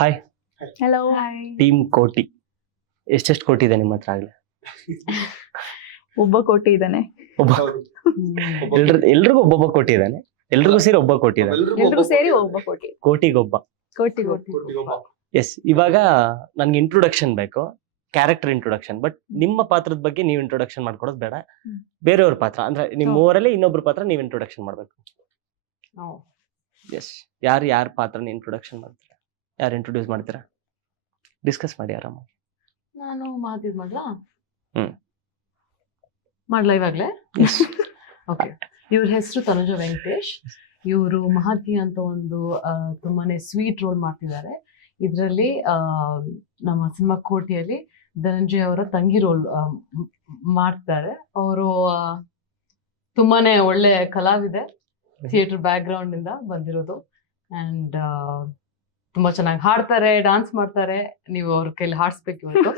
Hi, hello. Team ಕೋಟಿ. ಎಷ್ಟೆಷ್ಟು ಕೋಟಿ ಇದೆ ನಿಮ್ಮ ಹತ್ರ ಆಗ್ಲೇ? ಒಬ್ಬ ಕೋಟಿ ಇದ್ದಾನೆ. ಒಬ್ಬ ಎಲ್ರಿಗೂ ಒಬ್ಬೊಬ್ಬ ಕೋಟಿ ಇದ್ದಾನೆ. ಎಲ್ರಿಗೂ ಸೇರಿ ಒಬ್ಬ ಕೋಟಿ ಇದ್ದಾನೆ. ಎಲ್ರು ಸೇರಿ ಒಬ್ಬ ಕೋಟಿ. ಕೋಟಿಗೊಬ್ಬ. ಕೋಟಿ. ಎಸ್. ಇವಾಗ ನನ್ಗೆ ಇಂಟ್ರೊಡಕ್ಷನ್ ಬೇಕು, ಕ್ಯಾರೆಕ್ಟರ್ ಇಂಟ್ರೊಡಕ್ಷನ್. ಬಟ್ ನಿಮ್ಮ ಪಾತ್ರದ ಬಗ್ಗೆ ನೀವು ಇಂಟ್ರೊಡಕ್ಷನ್ ಮಾಡ್ಕೊಡೋದು ಬೇಡ. ಬೇರೆಯವ್ರ ಪಾತ್ರ ಅಂದ್ರೆ ನಿಮ್ ಮೂವರಲ್ಲಿ ಇನ್ನೊಬ್ರ ಪಾತ್ರ ನೀವು ಇಂಟ್ರೊಡಕ್ಷನ್ ಮಾಡ್ಬೇಕು. ಎಸ್. ಯಾರ ಪಾತ್ರನ ಇಂಟ್ರೊಡಕ್ಷನ್ ಮಾಡ್ತೀರಾ? ಯಾರು ಇಂಟ್ರೊಡ್ಯೂಸ್ ಮಾಡ್ತೀರಾ? ಡಿಸ್ಕಸ್ ಮಾಡಿ ಆರಾಮಾಗಿ. ನಾನು ಮಾತಿದ್ ಮಾಡ್ಲಾ? ಹ್ಮ್. ಮಾಡ್ಲಾ ಇವಾಗ್ಲೇ? ಓಕೆ. ಇವ್ರ ಹೆಸರು ತನುಜ ವೆಂಕಟೇಶ್. ಇವರು ಮಹತಿ ಅಂತ ಒಂದು ತುಂಬಾನೇ ಸ್ವೀಟ್ ರೋಲ್ ಮಾಡ್ತಿದ್ದಾರೆ. ಇದರಲ್ಲಿ ನಮ್ಮ ಸಿನಿಮಾ ಕೋಟಿಯಲ್ಲಿ ಧನಂಜಯ ಅವರ ತಂಗಿ ರೋಲ್ ಮಾಡ್ತಾರೆ. ಅವರು ತುಂಬಾನೇ ಒಳ್ಳೆ ಕಲಾವಿದೆ, ಥಿಯೇಟರ್ ಬ್ಯಾಕ್ ಗ್ರೌಂಡ್ ಇಂದ ಬಂದಿರೋದು. ಅಂಡ್ ತುಂಬಾ ಚೆನ್ನಾಗಿ ಹಾಡ್ತಾರೆ, ಡಾನ್ಸ್ ಮಾಡ್ತಾರೆ. ನೀವು ಅವ್ರ ಕೈಲಿ ಹಾಡ್ಸ್ಬೇಕು. ಇವತ್ತು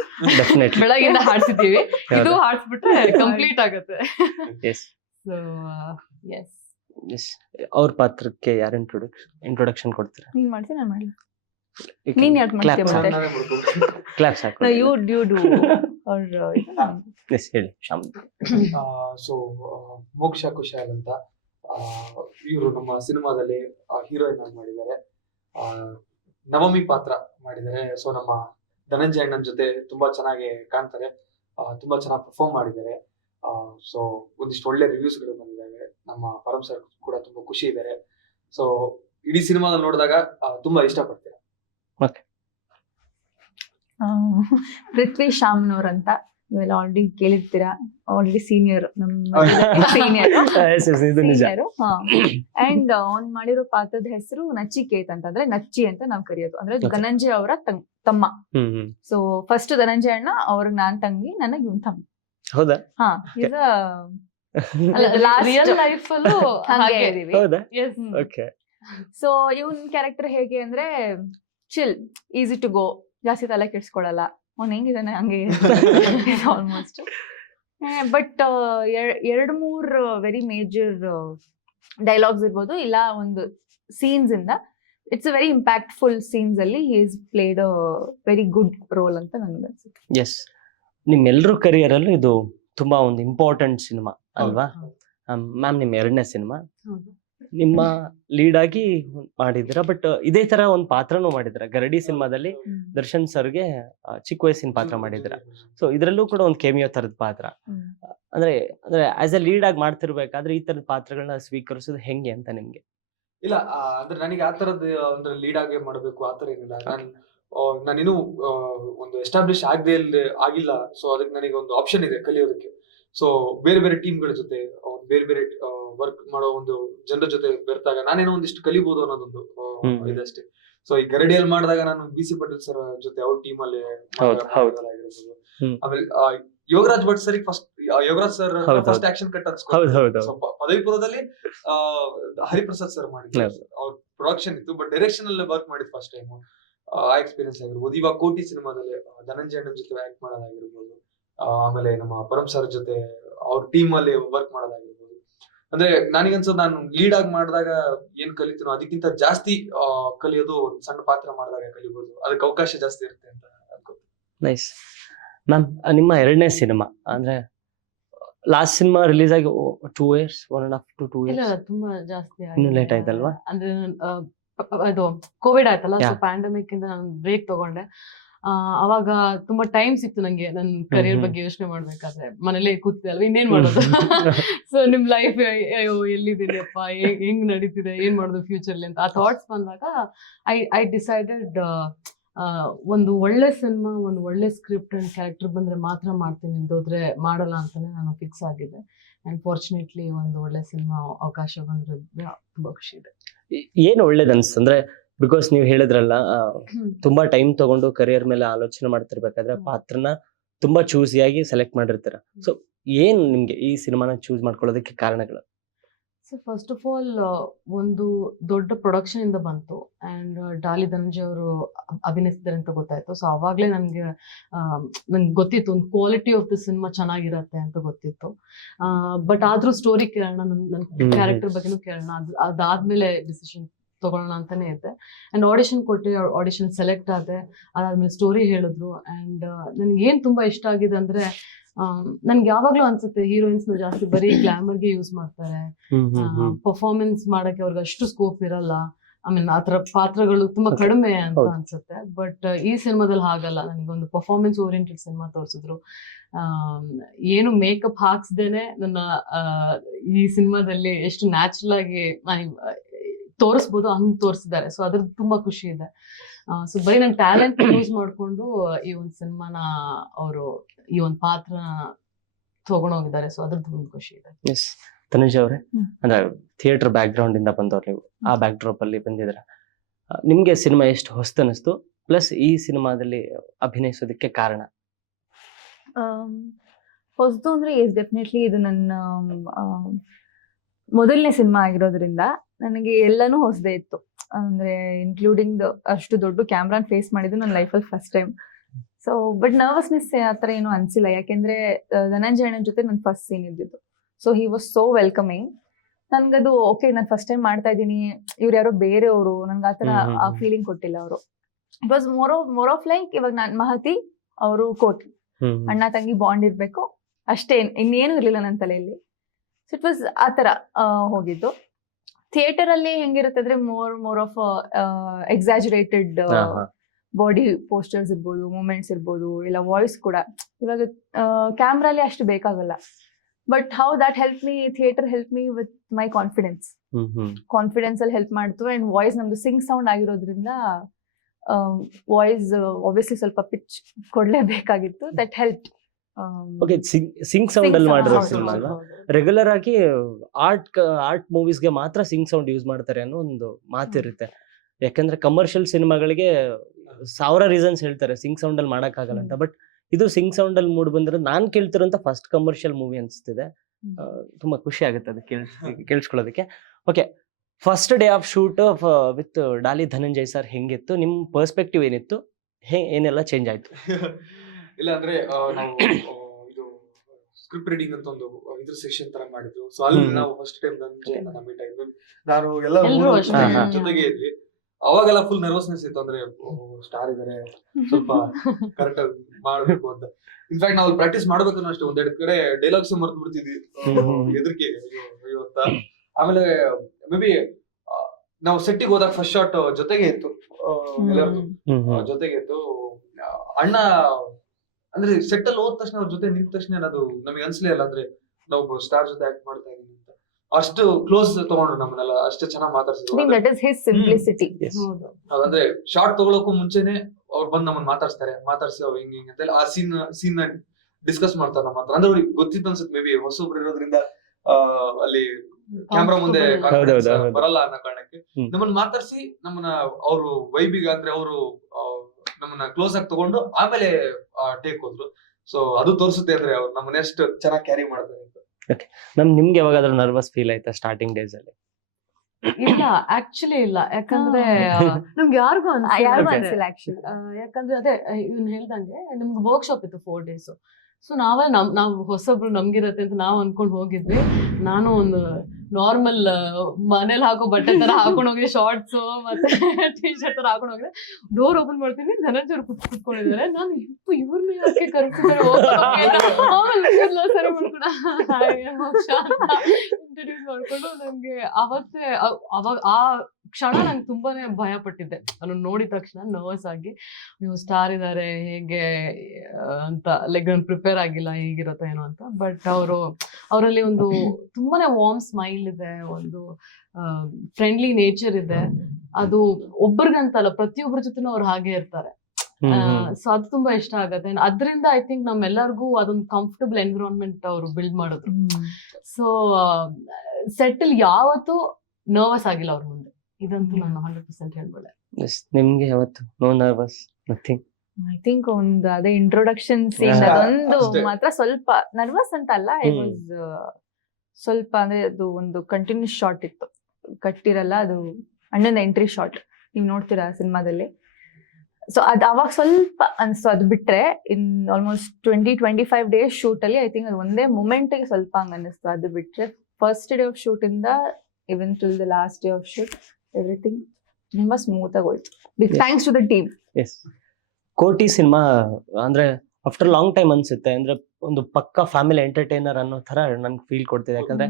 ಬೆಳಗಿಂದ ಹಾಡ್ಸಿದೀವಿ, ಇದು ಹಾಡ್ಸ್ಬಿಟ್ರೆ ಕಂಪ್ಲೀಟ್ ಆಗುತ್ತೆ. So yes. ಅವ್ರ ಪಾತ್ರಕ್ಕೆ ಯಾರು ಇಂಟ್ರೊಡಕ್ಷನ್ ಕೊಡ್ತೀರಾ? ನೀನ್ ಮಾಡ್ತೀನಿ, ನಾನು ಮಾಡಿ. ನೀನ್ ಯಾಕೆ ಮಾಡ್ತೀಯ ಮತ್ತೆ? ಕ್ಲಾಪ್ಸ್ ಹಾಕಿ. ಯು ಡು ಎಸ್, ಹೇಳಿ ಶ್ಯಾಮ್. ಸೊ ಮೋಕ್ಷ ಕುಶಾಲ್ ಅಂತ ಇವರು ನಮ್ಮ ಸಿನಿಮಾದಲ್ಲಿ ಹೀರೋಯಿನ್ ಆಗಿ ಮಾಡಿದ್ದಾರೆ. ನವಮಿ ಪಾತ್ರ ಮಾಡಿದ್ದಾರೆ. ಸೊ ನಮ್ಮ ಧನಂಜಯ ಅಣ್ಣನ ಜೊತೆ ತುಂಬಾ ಚೆನ್ನಾಗಿ ಕಾಣ್ತಾರೆ, ತುಂಬಾ ಚೆನ್ನಾಗಿ ಪರ್ಫಾರ್ಮ್ ಮಾಡಿದ್ದಾರೆ. ಸೊ ಒಂದಿಷ್ಟು ಒಳ್ಳೆ ರಿವ್ಯೂಸ್ ಗಳು ಬಂದಿದ್ದಾವೆ. ನಮ್ಮ ಪರಮ್ ಸರ್ ಕೂಡ ತುಂಬಾ ಖುಷಿ ಇದ್ದಾರೆ. ಸೊ ಇಡೀ ಸಿನಿಮಾದಲ್ಲಿ ನೋಡಿದಾಗ ತುಂಬಾ ಇಷ್ಟಪಡ್ತೀರಾ. ಪೃಥ್ವಿ ಶಾಮ್ನವ್ರ ಅಂತ ನೀವೆಲ್ಲ ಆಲ್ರೆಡಿ ಕೇಳಿರ್ತೀರಾ. ಆಲ್ರೆಡಿ ಸೀನಿಯರ್, ನಮ್ಮ ಸೀನಿಯರ್. ಅಂಡ್ ಅವ್ನ್ ಮಾಡಿರೋ ಪಾತ್ರದ ಹೆಸರು ನಚಿಕೇತ್ ಅಂತ, ಅಂದ್ರೆ ನಚ್ಚಿ ಅಂತ ನಾವ್ ಕರೆಯೋದು. ಅಂದ್ರೆ ಧನಂಜಯ ಅವರ ತಮ್ಮ. ಸೊ ಫಸ್ಟ್ ಧನಂಜಯ ಅಣ್ಣ ಅವ್ರಿಗೆ ನಾನ್ ತಂಗಿ, ನನಗ್ ಇವ್ನ್ ತಮ್ಮ. ಹೌದಾ? ಹಾ, ಈಗ ರಿಯಲ್ ಲೈಫ್ ಅಲ್ಲೂ ಹಾಗೆ ಇದೀವಿ. ಓಕೆ. ಸೊ ಇವನ್ ಕ್ಯಾರೆಕ್ಟರ್ ಹೇಗೆ ಅಂದ್ರೆ ಚಿಲ್, ಈಸಿ ಟು ಗೋ, ಜಾಸ್ತಿ ತಲೆ ಕೆಡ್ಸ್ಕೊಳಲ್ಲ. ಅವ್ನು ಹೆಂಗಿದಾನೆ ಹಂಗೆ almost. But 2-3 very major dialogues ಇರ್ಬೋದು, ಇಲ್ಲ ಒಂದು ಸೀನ್ಸ್ ಇಂದ it's a very impactful scenes ಅಲ್ಲಿ he is played a very good role ಅಂತ ನನಗೆ ಅನ್ಸುತ್ತೆ. ಎಸ್. ನಿಮ್ಮೆಲ್ಲರೂ ಕರಿಯರ್ ಅಲ್ಲೂ ಇದು ತುಂಬಾ ಒಂದು ಇಂಪಾರ್ಟೆಂಟ್ ಸಿನಿಮಾ ಅಲ್ವಾ ಮ್ಯಾಮ್? ನಿಮ್ಮ 2ನೇ ಸಿನಿಮಾ ನಿಮ್ಮ ಲೀಡ್ ಆಗಿ ಮಾಡಿದ್ದೀರಾ. ಬಟ್ ಇದೇ ತರ ಒಂದು ಪಾತ್ರನೂ ಮಾಡಿದ್ದೀರಾ. ಗರಡಿ ಸಿನಿಮಾದಲ್ಲಿ ದರ್ಶನ್ ಸರ್ಗೆ ಚಿಕ್ಕ ವಯಸ್ಸಿನ ಪಾತ್ರ ಮಾಡಿದ್ದೀರಾ. ಸೊ ಇದ್ರಲ್ಲೂ ಕೂಡ ಒಂದು ಕೆಮಿಯೋ ತರದ ಪಾತ್ರ. ಅಂದ್ರೆ ಆಸ್ ಎ ಲೀಡ್ ಆಗಿ ಮಾಡ್ತಿರ್ಬೇಕಾದ್ರೆ ಈ ತರದ ಪಾತ್ರಗಳನ್ನ ಸ್ವೀಕರಿಸೋದು ಹೆಂಗೆ ಅಂತ ನಿಮ್ಗೆ? ಇಲ್ಲ, ಅಂದ್ರೆ ನನಗೆ ಆ ತರದ್ ಅಂದ್ರೆ ಲೀಡ್ ಆಗೇ ಮಾಡ್ಬೇಕು ಆತರ ಏನಿಲ್ಲ. ನಾನಿನ್ನು ಒಂದು ಎಸ್ಟಾಬ್ಲಿಷ್ ಆಗಿಲ್ಲ. ಸೊ ಅದಕ್ಕೆ ನನಗೆ ಒಂದು ಆಪ್ಷನ್ ಇದೆ ಕಲಿಯೋದಕ್ಕೆ. ಸೊ ಬೇರೆ ಬೇರೆ ಟೀಮ್ಗಳ ಜೊತೆ, ಬೇರೆ ಬೇರೆ ವರ್ಕ್ ಮಾಡೋ ಒಂದು ಜನರ ಜೊತೆ ಬೆರೆತಾಗ ನಾನೇನೋ ಒಂದಿಷ್ಟು ಕಲಿಬಹುದು ಅನ್ನೋದೊಂದು ಇದಷ್ಟೇ. ಸೊ ಈ ಗರಡಿಯಲ್ಲಿ ಮಾಡಿದಾಗ ನಾನು BC ಪಾಟೀಲ್ ಸರ್ ಜೊತೆ ಅವ್ರ ಟೀಮ್ ಅಲ್ಲಿ ಆಗಿರ್ಬೋದು. ಆಮೇಲೆ Yogaraj Bhat sir Yogaraj sir first action cut ಅನ್ಸ್ಕೊಂಡು ಪದವಿ ಪೂರ್ವದಲ್ಲಿ ಹರಿಪ್ರಸಾದ್ ಸರ್ ಮಾಡಿದ್ರು. ಅವ್ರ ಪ್ರೊಡಕ್ಷನ್ ಇತ್ತು, ಬಟ್ ಡೈರೆಕ್ಷನ್ ಅಲ್ಲಿ ವರ್ಕ್ ಮಾಡಿದ್ ಫಸ್ಟ್ ಟೈಮ್. ಆ ಎಕ್ಸ್ಪೀರಿಯನ್ಸ್ ಆಗಿರ್ಬೋದು. ಇವಾಗ ಕೋಟಿ ಸಿನಿಮಾದಲ್ಲಿ ಧನಂಜಯ ಅಣ್ಣನ ಜೊತೆ ಆಕ್ಟ್ ಮಾಡೋದಾಗಿರ್ಬೋದು. ಆಮೇಲೆ ನಮ್ಮ ಪರಮ್ ಸರ್ ಜೊತೆ ಅವ್ರ ಟೀಮ್ ಅಲ್ಲಿ ವರ್ಕ್ ಮಾಡೋದಾಗಿರ್ಬೋದು. ಅಂದ್ರೆ ನನಗನ್ಸೋದು ನಾನು ಲೀಡ್ ಆಗಿ ಮಾಡಿದಾಗ ಏನ್ ಕಲಿತೀನೋ ಅದಕ್ಕಿಂತ ಜಾಸ್ತಿ ಕಲಿಯೋದು ಒಂದು ಸಣ್ಣ ಪಾತ್ರ ಮಾಡಿದಾಗ ಕಲಿಬಹುದು. ಅದಕ್ಕೆ ಅವಕಾಶ ಜಾಸ್ತಿ ಇರುತ್ತೆ ಅಂತ ಅನ್ಕೋತೀನಿ. Nice ma'am. ನಿಮ್ಮ 2ನೇ ಸಿನಿಮಾ ಅಂದ್ರೆ ಲಾಸ್ಟ್ ಸಿನಿಮಾ ರಿಲೀಸ್ ಆಗಿ 2 years, 1.5 to 2 years. ಇಲ್ಲ, ತುಂಬಾ ಜಾಸ್ತಿ ಇನ್ನು ಲೇಟ್ ಆಯ್ತಲ್ವಾ? ಅಂದ್ರೆ ಅದು ಕೋವಿಡ್ ಆಯ್ತಲ್ಲ, ಸೊ ಪ್ಯಾಂಡಮಿಕ್ ಇಂದ ನಾನು ಬ್ರೇಕ್ ತಗೊಂಡೆ. ಅವಾಗ ತುಂಬಾ ಟೈಮ್ ಸಿಕ್ತು ನಂಗೆ ನನ್ ಕರಿಯರ್ ಬಗ್ಗೆ ಯೋಚನೆ ಮಾಡ್ಬೇಕಾದ್ರೆ. ಮನೇಲೆ ಕೂತಿದೆ ಅಲ್ವಾ, ಇನ್ನೇನ್ ಮಾಡೋದು. ಸೊ ನಿಮ್ ಲೈಫ್ ಅಯ್ಯೋ ಎಲ್ಲಿದ್ದೀನಿಯಪ್ಪ, ಹೆಂಗ್ ನಡೀತಿದೆ, ಏನ್ ಮಾಡೋದು ಫ್ಯೂಚರ್ಲಿ ಅಂತ ಆ ಥಾಟ್ಸ್ ಬಂದಾಗ ಐ ಡಿಸೈಡೆಡ್ ಒಂದು ಒಳ್ಳೆ ಸಿನಿಮಾ, ಒಂದು ಒಳ್ಳೆ ಸ್ಕ್ರಿಪ್ಟ್ ಅಂಡ್ ಕ್ಯಾರೆಕ್ಟರ್ ಬಂದ್ರೆ ಮಾತ್ರ ಮಾಡ್ತೀನಿ, ಇಲ್ದೋದ್ರೆ ಮಾಡಲ್ಲ ಅಂತಾನೆ ನಾನು ಫಿಕ್ಸ್ ಆಗಿದ್ದೆ. ಅಂಡ್ ಫಾರ್ಚುನೇಟ್ಲಿ ಒಂದು ಒಳ್ಳೆ ಸಿನಿಮಾ ಅವಕಾಶ ಬಂದ್ರೆ ತುಂಬಾ ಖುಷಿ ಇದೆ. ಏನ್ ಒಳ್ಳೇದ್ ಅನ್ಸ್ತಂದ್ರೆ, ಬಿಕಾಸ್ ನೀವು ಹೇಳಿದ್ರಲ್ಲ ತುಂಬಾ ಟೈಮ್ ತಗೊಂಡು ಕರಿಯರ್ ಮೇಲೆ ಆಲೋಚನೆ ಮಾಡ್ತಿರ್ಬೇಕಾದ್ರೆ ಪಾತ್ರನ ತುಂಬಾ ಚೂಸಿಯಾಗಿ ಸೆಲೆಕ್ಟ್ ಮಾಡಿರ್ತೀರ. ಸೊ ಏನ್ ನಿಮ್ಗೆ ಈ ಸಿನಿಮಾನ ಚೂಸ್ ಮಾಡ್ಕೊಳ್ಳೋದಕ್ಕೆ ಕಾರಣಗಳು? ಸೊ ಫಸ್ಟ್ ಆಫ್ ಆಲ್ ಒಂದು ದೊಡ್ಡ ಪ್ರೊಡಕ್ಷನ್ ಇಂದ ಬಂತು. ಅಂಡ್ ಡಾಲಿ ಧನಂಜಯ ಅವರು ಅಭಿನಯಿಸಿದ್ದಾರೆ ಅಂತ ಗೊತ್ತಾಯ್ತು. ಸೊ ಅವಾಗ್ಲೇ ನನ್ಗೆ ಗೊತ್ತಿತ್ತು ಒಂದು ಕ್ವಾಲಿಟಿ ಆಫ್ ದ ಸಿನಿಮಾ ಚೆನ್ನಾಗಿರತ್ತೆ ಅಂತ ಗೊತ್ತಿತ್ತು. ಬಟ್ ಆದ್ರೂ ಸ್ಟೋರಿ ಕೇಳೋಣ, ನನ್ ಕ್ಯಾರೆಕ್ಟರ್ ಬಗ್ಗೆನೂ ಕೇಳೋಣ, ಅದಾದ್ಮೇಲೆ ಡಿಸಿಷನ್ ತಗೊಳ್ಳೋಣ ಅಂತಾನೆ ಇದ್ದೆ. ಅಂಡ್ ಆಡಿಷನ್ ಕೊಟ್ಟೆ, ಆಡಿಷನ್ ಸೆಲೆಕ್ಟ್ ಆದೆ. ಅದಾದ್ಮೇಲೆ ಸ್ಟೋರಿ ಹೇಳಿದ್ರು. ಅಂಡ್ ನನ್ಗೆ ಏನ್ ತುಂಬಾ ಇಷ್ಟ ಆಗಿದೆ ಅಂದ್ರೆ, ನನ್ಗೆ ಯಾವಾಗ್ಲೂ ಅನ್ಸುತ್ತೆ ಹೀರೋಯಿನ್ಸ್ ಜಾಸ್ತಿ ಬರೀ ಗ್ಲಾಮರ್ಗೆ ಯೂಸ್ ಮಾಡ್ತಾರೆ, ಪರ್ಫಾರ್ಮೆನ್ಸ್ ಮಾಡಕ್ಕೆ ಅವ್ರಿಗೆ ಅಷ್ಟು ಸ್ಕೋಪ್ ಇರಲ್ಲ. ಆತರ ಪಾತ್ರಗಳು ತುಂಬಾ ಕಡಿಮೆ ಅಂತ ಅನ್ಸುತ್ತೆ. ಬಟ್ ಈ ಸಿನಿಮಾದಲ್ಲಿ ಹಾಗಲ್ಲ, ನನಗೊಂದು ಪರ್ಫಾರ್ಮೆನ್ಸ್ ಓರಿಯೆಂಟೆಡ್ ಸಿನಿಮಾ ತೋರಿಸಿದ್ರು. ಏನು ಮೇಕಪ್ ಹಾಕ್ಸ್ದೇನೆ ನನ್ನ ಈ ಸಿನಿಮಾದಲ್ಲಿ ಎಷ್ಟು ನ್ಯಾಚುರಲ್ ಆಗಿ ತೋರಿಸ್ಬೋದು ಹಂಗ್ ತೋರಿಸಿದ್ದಾರೆ. ಸೊ ಅದ್ರದ್ದು ತುಂಬಾ ಖುಷಿ ಇದೆ. ಸೊ ಬರೀ ನನ್ನ ಟ್ಯಾಲೆಂಟ್ ಯೂಸ್ ಮಾಡ್ಕೊಂಡು ಈ ಒಂದು ಸಿನಿಮಾನ ಅವರು ಈ ಒಂದು ಪಾತ್ರ ತಗೊಂಡೋಗಿದ್ದಾರೆ. ಸೊ ಅದ್ರದ್ದು ಒಂದು ಖುಷಿ ಇದೆ. ಎಸ್ ತನುಜ ಅವರೇ, ಅಂದ್ರೆ ಥಿಯೇಟರ್ ಬ್ಯಾಕ್ ಗ್ರೌಂಡ್ ಇಂದ ಬಂದವ್ರು ನೀವು, ಆ ಬ್ಯಾಕ್ ಡ್ರಾಪ್ ಅಲ್ಲಿ ಬಂದಿದ್ರ, ನಿಮ್ಗೆ ಸಿನಿಮಾ ಎಷ್ಟು ಹೊಸ್ತನಿಸ್ತು, ಪ್ಲಸ್ ಈ ಸಿನಿಮಾದಲ್ಲಿ ಅಭಿನಯಿಸೋದಕ್ಕೆ ಕಾರಣ? ಹೊಸದು ಅಂದ್ರೆ ಎಸ್ ಡೆಫಿನೆಟ್ಲಿ ಇದು ನನ್ನ ಮೊದಲನೇ ಸಿನಿಮಾ ಆಗಿರೋದ್ರಿಂದ ನನಗೆ ಎಲ್ಲಾನು ಹೊಸದೇ ಇತ್ತು. ಅಂದ್ರೆ ಇನ್ಕ್ಲೂಡಿಂಗ್ ಅಷ್ಟು ದೊಡ್ಡ ಕ್ಯಾಮ್ರಾನ್ ಫೇಸ್ ಮಾಡಿದ್ದು ನನ್ನ ಲೈಫಲ್ಲಿ first time. So but nervousness ಆತರ ಏನು ಅನ್ಸಿಲ್ಲ, ಯಾಕೆಂದ್ರೆ ಧನಂಜಯ ಅಣ್ಣನ ಜೊತೆ ನನ್ನ ಫಸ್ಟ್ ಸೀನ್ ಇದ್ದಿದ್ದು. So he was so welcoming. ನನ್ಗದು ಓಕೆ, ನಾನು ಫಸ್ಟ್ ಟೈಮ್ ಮಾಡ್ತಾ ಇದ್ದೀನಿ, ಇವ್ರು ಯಾರೋ ಬೇರೆಯವರು, ನನ್ಗೆ ಆತರ ಆ ಫೀಲಿಂಗ್ ಕೊಟ್ಟಿಲ್ಲ ಅವರು. It was more of like, ಇವಾಗ ನಾನ್ ಮಹತಿ, ಅವರು ಕೋಟಿ, ಅಣ್ಣ ತಂಗಿ ಬಾಂಡ್ ಇರ್ಬೇಕು ಅಷ್ಟೇ, ಇನ್ನೇನು ಇರ್ಲಿಲ್ಲ ನನ್ನ ತಲೆಯಲ್ಲಿ. ಸೊ ಇಟ್ ವಾಸ್ ಆತರ ಹೋಗಿದ್ದು. ಥಿಯೇಟರ್ ಅಲ್ಲಿ ಹೆಂಗಿರುತ್ತೆ ಅಂದ್ರೆ more of exaggerated body postures ಇರ್ಬೋದು, ಮೂಮೆಂಟ್ಸ್ ಇರ್ಬೋದು, ಇಲ್ಲ ವಾಯ್ಸ್ ಕೂಡ. ಇವಾಗ ಕ್ಯಾಮ್ರಲ್ಲಿ ಅಷ್ಟು ಬೇಕಾಗಲ್ಲ. But how that help me, theatre help me with my confidence. Confidence ಅಲ್ಲಿ ಹೆಲ್ಪ್ ಮಾಡ್ತು. ಅಂಡ್ ವಾಯ್ಸ್ ನಮ್ದು ಸಿಂಗ್ ಸೌಂಡ್ ಆಗಿರೋದ್ರಿಂದ ವಾಯ್ಸ್ ಆಬ್ವಿಯಸ್ಲಿ ಸ್ವಲ್ಪ ಪಿಚ್ ಕೊಡ್ಲೇಬೇಕಾಗಿತ್ತು. That help. Okay, sync sound ಅಲ್ಲಿ ಮಾಡಿರೋ ಸಿನಿಮಾ ಅಲ್ವಾ? ರೆಗ್ಯುಲರ್ ಆಗಿ ಆರ್ಟ್ ಮೂವೀಸ್ಗೆ ಮಾತ್ರ ಸಿಂಗ್ ಸೌಂಡ್ ಯೂಸ್ ಮಾಡ್ತಾರೆ ಅನ್ನೋ ಒಂದು ಮಾತಿರುತ್ತೆ. ಯಾಕಂದ್ರೆ ಕಮರ್ಷಿಯಲ್ ಸಿನಿಮಾಗಳಿಗೆ 1000 ರೀಸನ್ಸ್ ಹೇಳ್ತಾರೆ ಸಿಂಗ್ ಸೌಂಡ್ ಅಲ್ಲಿ ಮಾಡಕ್ಕಾಗಲ್ಲ ಅಂತ. ಬಟ್ ಇದು ಸಿಂಗ್ ಸೌಂಡ್ ಅಲ್ಲಿ ಮೂಡ್ ಬಂದ್ರೆ ನಾನ್ ಕೇಳ್ತಿರೋಂತ ಫಸ್ಟ್ ಕಮರ್ಷಿಯಲ್ ಮೂವಿ ಅನ್ಸ್ತಿದೆ. ತುಂಬಾ ಖುಷಿ ಆಗುತ್ತೆ ಅದು ಕೇಳಿಸ್ಕೊಳ್ಳೋದಕ್ಕೆ. Okay, first day of shoot with Daali Dhananjay sir ಹೆಂಗಿತ್ತು? ನಿಮ್ ಪರ್ಸ್ಪೆಕ್ಟಿವ್ ಏನಿತ್ತು? ಏನೆಲ್ಲ ಚೇಂಜ್ ಆಯ್ತು? ಇಲ್ಲ ಅಂದ್ರೆ ನಾವು ಇದು ಸ್ಕ್ರಿಪ್ಟ್ ರೀಡಿಂಗ್ ಅಂತ ಒಂದು ಇದ್ರ ಸೆಕ್ಷನ್ ತರ ಮಾಡಿದ್ರು. ಸೊ ಅಲ್ಲಿ ನಾವು ಫಸ್ಟ್ ಟೈಮ್ ಧನಂಜಯನ ಮೀಟ್ ಆಗಿದ್ವಿ. ನಾನು ಎಲ್ಲ ಜೊತೆಗೆ ಇದ್ವಿ. ಅವಾಗೆಲ್ಲ ಫುಲ್ ನರ್ವಸ್ನೆಸ್ ಇತ್ತು. ಅಂದ್ರೆ ಸ್ಟಾರ್ ಇದಾರೆ, ಸ್ವಲ್ಪ ಕರೆಕ್ಟ್ ಆಗಿ ಮಾಡ್ಬೇಕು ಅಂತ. ಇನ್ಫ್ಯಾಕ್ಟ್ ನಾವು ಪ್ರಾಕ್ಟೀಸ್ ಮಾಡ್ಬೇಕನ್ನೋ ಅಷ್ಟೇ ಒಂದೆರಡು ಕಡೆ ಡೈಲಾಗ್ಸ್ ಮರ್ತು ಬಿಡ್ತಿದ್ವಿ ಹೆದರಿಕೆ ಅಂತ. ಆಮೇಲೆ ಮೇ ಬಿ ನಾವು ಸೆಟ್ಟಿಗೆ ಹೋದಾಗ ಫಸ್ಟ್ ಶಾಟ್ ಜೊತೆಗೆ ಇತ್ತು, ಎಲ್ಲರದು ಜೊತೆಗೆ ಇತ್ತು. ಅಣ್ಣ ಅಂದ್ರೆ ಸೆಟ್ ಅಲ್ಲಿ ಹೋದ ತಕ್ಷಣ ಅವ್ರ ಜೊತೆ ನಿಂತ ತಕ್ಷಣ ಅದು ನಮಗೆ ಅನ್ಸ್ಲೇ ಇಲ್ಲ, ಅಂದ್ರೆ ನಾವು ಸ್ಟಾರ್ ಜೊತೆ ಆಕ್ಟ್ ಮಾಡ್ತಾ ಇದೀವಿ ಅಂತ. ಅಷ್ಟು ಕ್ಲೋಸ್ ತಗೊಂಡ್ರು ನಮ್ಮನ್ನೆಲ್ಲ, ಅಷ್ಟೇ ಚೆನ್ನಾಗಿ ಮಾತಾಡ್ಸಿದ್ರು. ಅಂದ್ರೆ ಶಾರ್ಟ್ ತಗೊಳಕ್ಕೂ ಮುಂಚೆನೆ ಅವ್ರು ಬಂದ್ ನಮ್ಮನ್ನ ಮಾತಾಡ್ಸಿ ಅವ್ ಹಿಂಗ್ ಅಂತ ಆ ಸೀನ್ ಡಿಸ್ಕಸ್ ಮಾಡ್ತಾರೆ ನಮ್ಮ ಹತ್ರ. ಅಂದ್ರೆ ಅವ್ರಿಗೆ ಗೊತ್ತಿತ್ತು ಅನ್ಸುತ್ತೆ, ಮೇ ಬಿ ಹೊಸೊಬ್ರು ಇರೋದ್ರಿಂದ ಅಲ್ಲಿ ಕ್ಯಾಮ್ರಾ ಮುಂದೆ ಬರಲ್ಲ ಅನ್ನೋ ಕಾರಣಕ್ಕೆ ನಮ್ಮನ್ನ ಮಾತಾಡ್ಸಿ ನಮ್ಮನ್ನ ಅವರು ವೈಬಿಗ ಅಂದ್ರೆ ಅವರು ನಮ್ಮನ್ನ ಕ್ಲೋಸ್ ಆಗಿ ತಗೊಂಡು ಆಮೇಲೆ ಟೇಕ್ ಹೋದ್ರು. ಸೊ ಅದು ತೋರಿಸುತ್ತೆ ಅಂದ್ರೆ ಅವ್ರು ನಮ್ಮನ್ನ ಎಷ್ಟು ಚೆನ್ನಾಗಿ ಕ್ಯಾರಿ ಮಾಡ್ತಾರೆ ಅಂತ. ನಿಮ್ಗೆ ಯಾವಾಗಾದ್ರೂ ನರ್ವಸ್ ಫೀಲ್ ಆಯ್ತಾ ಸ್ಟಾರ್ಟಿಂಗ್ ಡೇಸ್ ಅಲ್ಲಿ? ಇಲ್ಲ, ಆಕ್ಚುಲಿ ಇಲ್ಲ. ಯಾಕಂದ್ರೆ ನಮ್ಗೆ ಯಾರಿಗೂ ಅನ್ಸಿಲ್ಲ ಆಕ್ಚುಲಿ. ಯಾಕಂದ್ರೆ ಅದೇ ಇವ್ನು ಹೇಳ್ದಂಗೆ ನಮ್ಗೆ ವರ್ಕ್ಶಾಪ್ ಇತ್ತು 4 days. ಸೊ ನಾವು ಹೊಸಬ್ರು ನಮ್ಗಿರತ್ತೆ ಅಂತ ನಾವು ಅನ್ಕೊಂಡ್ ಹೋಗಿದ್ವಿ. ನಾನು ಒಂದು ನಾರ್ಮಲ್ ಮನೇಲಿ ಹಾಕೋ ಬಟ್ಟೆ ತರ ಹಾಕೊಂಡ್ ಹೋಗಿದ್ದೆ, ಶಾರ್ಟ್ಸ್ ಮತ್ತೆ ಟೀ ಶರ್ಟ್ ತರ ಹಾಕೊಂಡ್ ಹೋಗಿದ್ದೆ. ಡೋರ್ ಓಪನ್ ಮಾಡ್ತೀನಿ, ಧನಂಜಯ ಅವ್ರು ಕುತ್ಕೊಂಡಿದ್ದಾರೆ. ನಾನು ಇವ್ರನ್ನ ಯಾಕೆ ಕರ್ಸಿದ್ದಾರೆ ಇಂಟ್ರೊಡ್ಯೂಸ್ ಮಾಡ್ಕೊಂಡು ನಮ್ಗೆ ಅವತ್ತೇ ಅವಾಗ ಆ ಕ್ಷಣ ನಂಗೆ ತುಂಬಾನೇ ಭಯ ಪಟ್ಟಿದ್ದೆ. ನಾನು ನೋಡಿದ ತಕ್ಷಣ ನರ್ವಸ್ ಆಗಿ, ನೀವು ಸ್ಟಾರ್ ಇದಾರೆ ಹೇಗೆ ಅಂತ ಲೈಕ್ ನಾನು ಪ್ರಿಪೇರ್ ಆಗಿಲ್ಲ ಹೇಗಿರತ್ತೋ ಏನೋ ಅಂತ. ಬಟ್ ಅವರಲ್ಲಿ ಒಂದು ತುಂಬಾನೇ ವಾರ್ಮ್ ಸ್ಮೈಲ್ ಇದೆ, ಒಂದು ಫ್ರೆಂಡ್ಲಿ ನೇಚರ್ ಇದೆ. ಅದು ಒಬ್ಬರಿಗಂತಲ್ಲ, ಪ್ರತಿಯೊಬ್ಬರ ಜೊತೆನೂ ಅವ್ರು ಹಾಗೆ ಇರ್ತಾರೆ. ಸೊ ಅದು ತುಂಬಾ ಇಷ್ಟ ಆಗತ್ತೆ. ಅದ್ರಿಂದ ಐ ಥಿಂಕ್ ನಮ್ಮೆಲ್ಲರಿಗೂ ಅದೊಂದು ಕಂಫರ್ಟಬಲ್ ಎನ್ವಿರಾನ್ಮೆಂಟ್ ಅವರು ಬಿಲ್ಡ್ ಮಾಡಿದ್ರು. ಸೊ ಸೆಟಲ್ ಯಾವತ್ತೂ ನರ್ವಸ್ ಆಗಿಲ್ಲ ಅವ್ರ ಮುಂದೆ, ಇದಂತೂ ನಾನು 100% ಹೇಳ್ಬೋದೆ. ನಿಮ್ಗೆ ಯಾವತ್ತು no nervous? Nothing. I think ಒಂದು ಅದೇ ಇಂಟ್ರೊಡಕ್ಷನ್ ಸೀನ್ ಅದೊಂದು ಮಾತ್ರ ಸ್ವಲ್ಪ ನರ್ವಸ್ ಅಂತ ಅಲ್ಲ. ಐ ವಾಸ್ ಸ್ವಲ್ಪ ಅಂದ್ರೆ ಅದು ಒಂದು ಕಂಟಿನ್ಯೂಸ್ ಶಾಟ್ ಇತ್ತು, ಕಟ್ಟಿರಲ್ಲ, ಅದು ಅಣ್ಣನ ಎಂಟ್ರಿ ಶಾಟ್ ನೀವು ನೋಡ್ತೀರಾ ಸಿನಿಮಾದಲ್ಲಿ. ಸೊ ಅದು ಅವಾಗ ಸ್ವಲ್ಪ ಅನ್ಸ್ತು. ಅದು ಬಿಟ್ರೆ ಇನ್ ಆಲ್ಮೋಸ್ಟ್ 20-25 ಡೇಸ್ ಶೂಟ್ ಅಲ್ಲಿ ಐ ಥಿಂಕ್ ಅದು ಒಂದೇ ಮೂಮೆಂಟ್ಗೆ ಸ್ವಲ್ಪ ಹಂಗ ಅನ್ನಿಸ್ತು. ಅದು ಬಿಟ್ರೆ ಫಸ್ಟ್ ಡೇ ಆಫ್ ಶೂಟ್ ಇಂದ even till the last day of shoot everything ತುಂಬಾ ಸ್ಮೂತ್ ಆಗಿ ಹೋಯ್ತು. Big thanks to the team. Yes, Kotee cinema ಅಂದ್ರೆ ಆಫ್ಟರ್ ಲಾಂಗ್ ಟೈಮ್ ಅನ್ಸುತ್ತೆ, ಅಂದ್ರೆ ಒಂದು ಪಕ್ಕ ಫ್ಯಾಮಿಲಿ ಎಂಟರ್ಟೈನರ್ ಅನ್ನೋ ತರ ನನ್ಗೆ ಫೀಲ್ ಕೊಡ್ತಿದೆ. ಯಾಕಂದ್ರೆ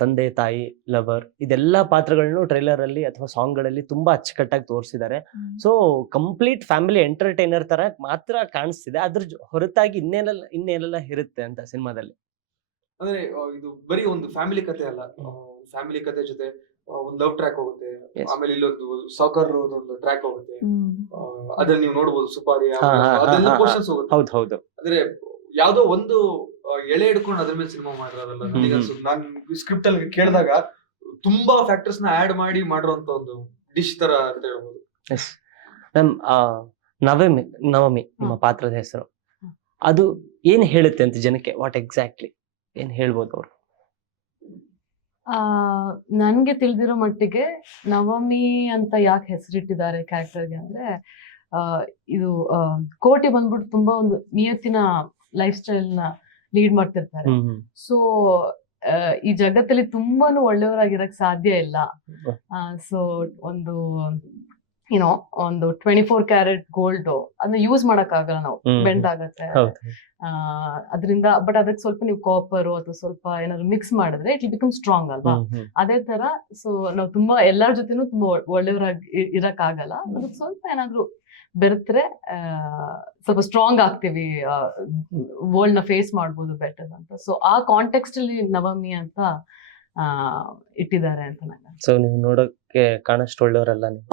ತಂದೆ ತಾಯಿ ಲವರ್ ಇದೆಲ್ಲ ಪಾತ್ರಗಳನ್ನು ಟ್ರೈಲರ್ ಅಲ್ಲಿ ಅಥವಾ ಸಾಂಗ್ ಗಳಲ್ಲಿ ತುಂಬಾ ಅಚ್ಚುಕಟ್ಟಾಗಿ ತೋರಿಸಿದ್ದಾರೆ. ಸೊ ಕಂಪ್ಲೀಟ್ ಫ್ಯಾಮಿಲಿ ಎಂಟರ್ಟೈನರ್ ತರ ಮಾತ್ರ ಕಾಣಿಸ್ತಿದೆ. ಅದ್ರ ಹೊರತಾಗಿ ಇನ್ನೇನೆಲ್ಲ ಇರುತ್ತೆ ಅಂತ ಸಿನಿಮಾದಲ್ಲಿ. ಅಂದ್ರೆ ಇದು ಬರೀ ಒಂದು ಫ್ಯಾಮಿಲಿ ಕತೆ ಅಲ್ಲ, ಫ್ಯಾಮಿಲಿ ಕತೆ ಜೊತೆ ಒಂದು ಲವ್ ಟ್ರ್ಯಾಕ್ ಹೋಗುತ್ತೆ. Yes. ಆಮೇಲೆ ಇಲ್ಲೊಂದು ಸಾಕರ್ ಒಂದು ಟ್ರ್ಯಾಕ್ ಹೋಗುತ್ತೆ. ಅದ್ರಲ್ಲಿ ನೀವು ನೋಡ್ಬೋದು ಸುಪಾರಿ ಅದೆಲ್ಲ ಪೋರ್ಷನ್ಸ್ ಹೋಗುತ್ತೆ. ಹೌದು ಅಂದ್ರೆ ಯಾವ್ದೋ ಒಂದು ಎಳೆ ಹಿಡ್ಕೊಂಡು ಅದ್ರ ಮೇಲೆ ಸಿನಿಮಾ ಮಾಡಿರೋದಲ್ಲ. ನನಗೆ ಅನ್ಸುತ್ತೆ, ನಾನು ಸ್ಕ್ರಿಪ್ಟ್ ಅಲ್ಲಿ ಕೇಳಿದಾಗ ತುಂಬಾ ಫ್ಯಾಕ್ಟರ್ಸ್ ನ ಆಡ್ ಮಾಡಿ ಮಾಡಿರುವಂತ ಒಂದು ಡಿಶ್ ತರ ಅಂತ ಹೇಳ್ಬೋದು. ಎಸ್ ಮ್ಯಾಮ್, ನವಮಿ ನಿಮ್ಮ ಪಾತ್ರದ ಹೆಸರು, ಅದು ಏನ್ ಹೇಳುತ್ತೆ ಅಂತ ಜನಕ್ಕೆ? ವಾಟ್ ಎಕ್ಸಾಕ್ಟ್ಲಿ ಏನ್ ಹೇಳ್ಬೋದು ಅವ್ರು? ನನ್ಗೆ ತಿಳಿದಿರೋ ಮಟ್ಟಿಗೆ ನವಮಿ ಅಂತ ಯಾಕೆ ಹೆಸರಿಟ್ಟಿದ್ದಾರೆ ಕ್ಯಾರೆಕ್ಟರ್ಗೆ ಅಂದ್ರೆ, ಇದು ಕೋಟಿ ಬಂದ್ಬಿಟ್ಟು ತುಂಬಾ ಒಂದು ನಿಯತ್ತಿನ ಲೈಫ್ ಸ್ಟೈಲ್ ನ ಲೀಡ್ ಮಾಡ್ತಿರ್ತಾರೆ. ಸೊ ಈ ಜಗತ್ತಲ್ಲಿ ತುಂಬಾನು ಒಳ್ಳೆಯವರಾಗಿರಕ್ ಸಾಧ್ಯ ಇಲ್ಲ. ಸೊ ಒಂದು ಏನೋ ಒಂದು 24 ಕ್ಯಾರೆಟ್ ಗೋಲ್ಡ್ ಅದನ್ನ ಯೂಸ್ ಮಾಡಕ್ ಆಗಲ್ಲ, ನಾವು ಬೆಂಡ್ ಆಗತ್ತೆ ಅದರಿಂದ. ಬಟ್ ಅದಕ್ಕೆ ಸ್ವಲ್ಪ ನೀವು ಕಾಪರ್ ಅಥವಾ ಸ್ವಲ್ಪ ಏನಾದ್ರು ಮಿಕ್ಸ್ ಮಾಡಿದ್ರೆ ಇಟ್ ವಿಲ್ ಬಿಕಮ್ ಸ್ಟ್ರಾಂಗ್ ಅಲ್ವಾ? ಅದೇ ತರ. ಸೊ ನಾವು ತುಂಬಾ ಎಲ್ಲರ ಜೊತೆನೂ ತುಂಬಾ ಒಳ್ಳೆಯವರಾಗಿ ಇರಕ್ ಆಗಲ್ಲ, ಅದಕ್ಕೆ ಸ್ವಲ್ಪ ಏನಾದ್ರು ಬೆರೆತ್ರೆ ಸ್ವಲ್ಪ ಸ್ಟ್ರಾಂಗ್ ಆಗ್ತೀವಿ, ವರ್ಲ್ಡ್ ನ ಫೇಸ್ ಮಾಡ್ಬೋದು ಬೆಟರ್ ಅಂತ. ಸೊ ಆ ಕಾಂಟೆಕ್ಸ್ಟ್ ಅಲ್ಲಿ ನವಮಿ ಅಂತ ಇಟ್ಟಿದ್ದಾರೆ ಅಂತ ನಂಗೆ. ಸೊ ನೀವು ನೋಡೋಕೆ ಕಾಣಷ್ಟು ಒಳ್ಳೆಯವರಲ್ಲ ನೀವು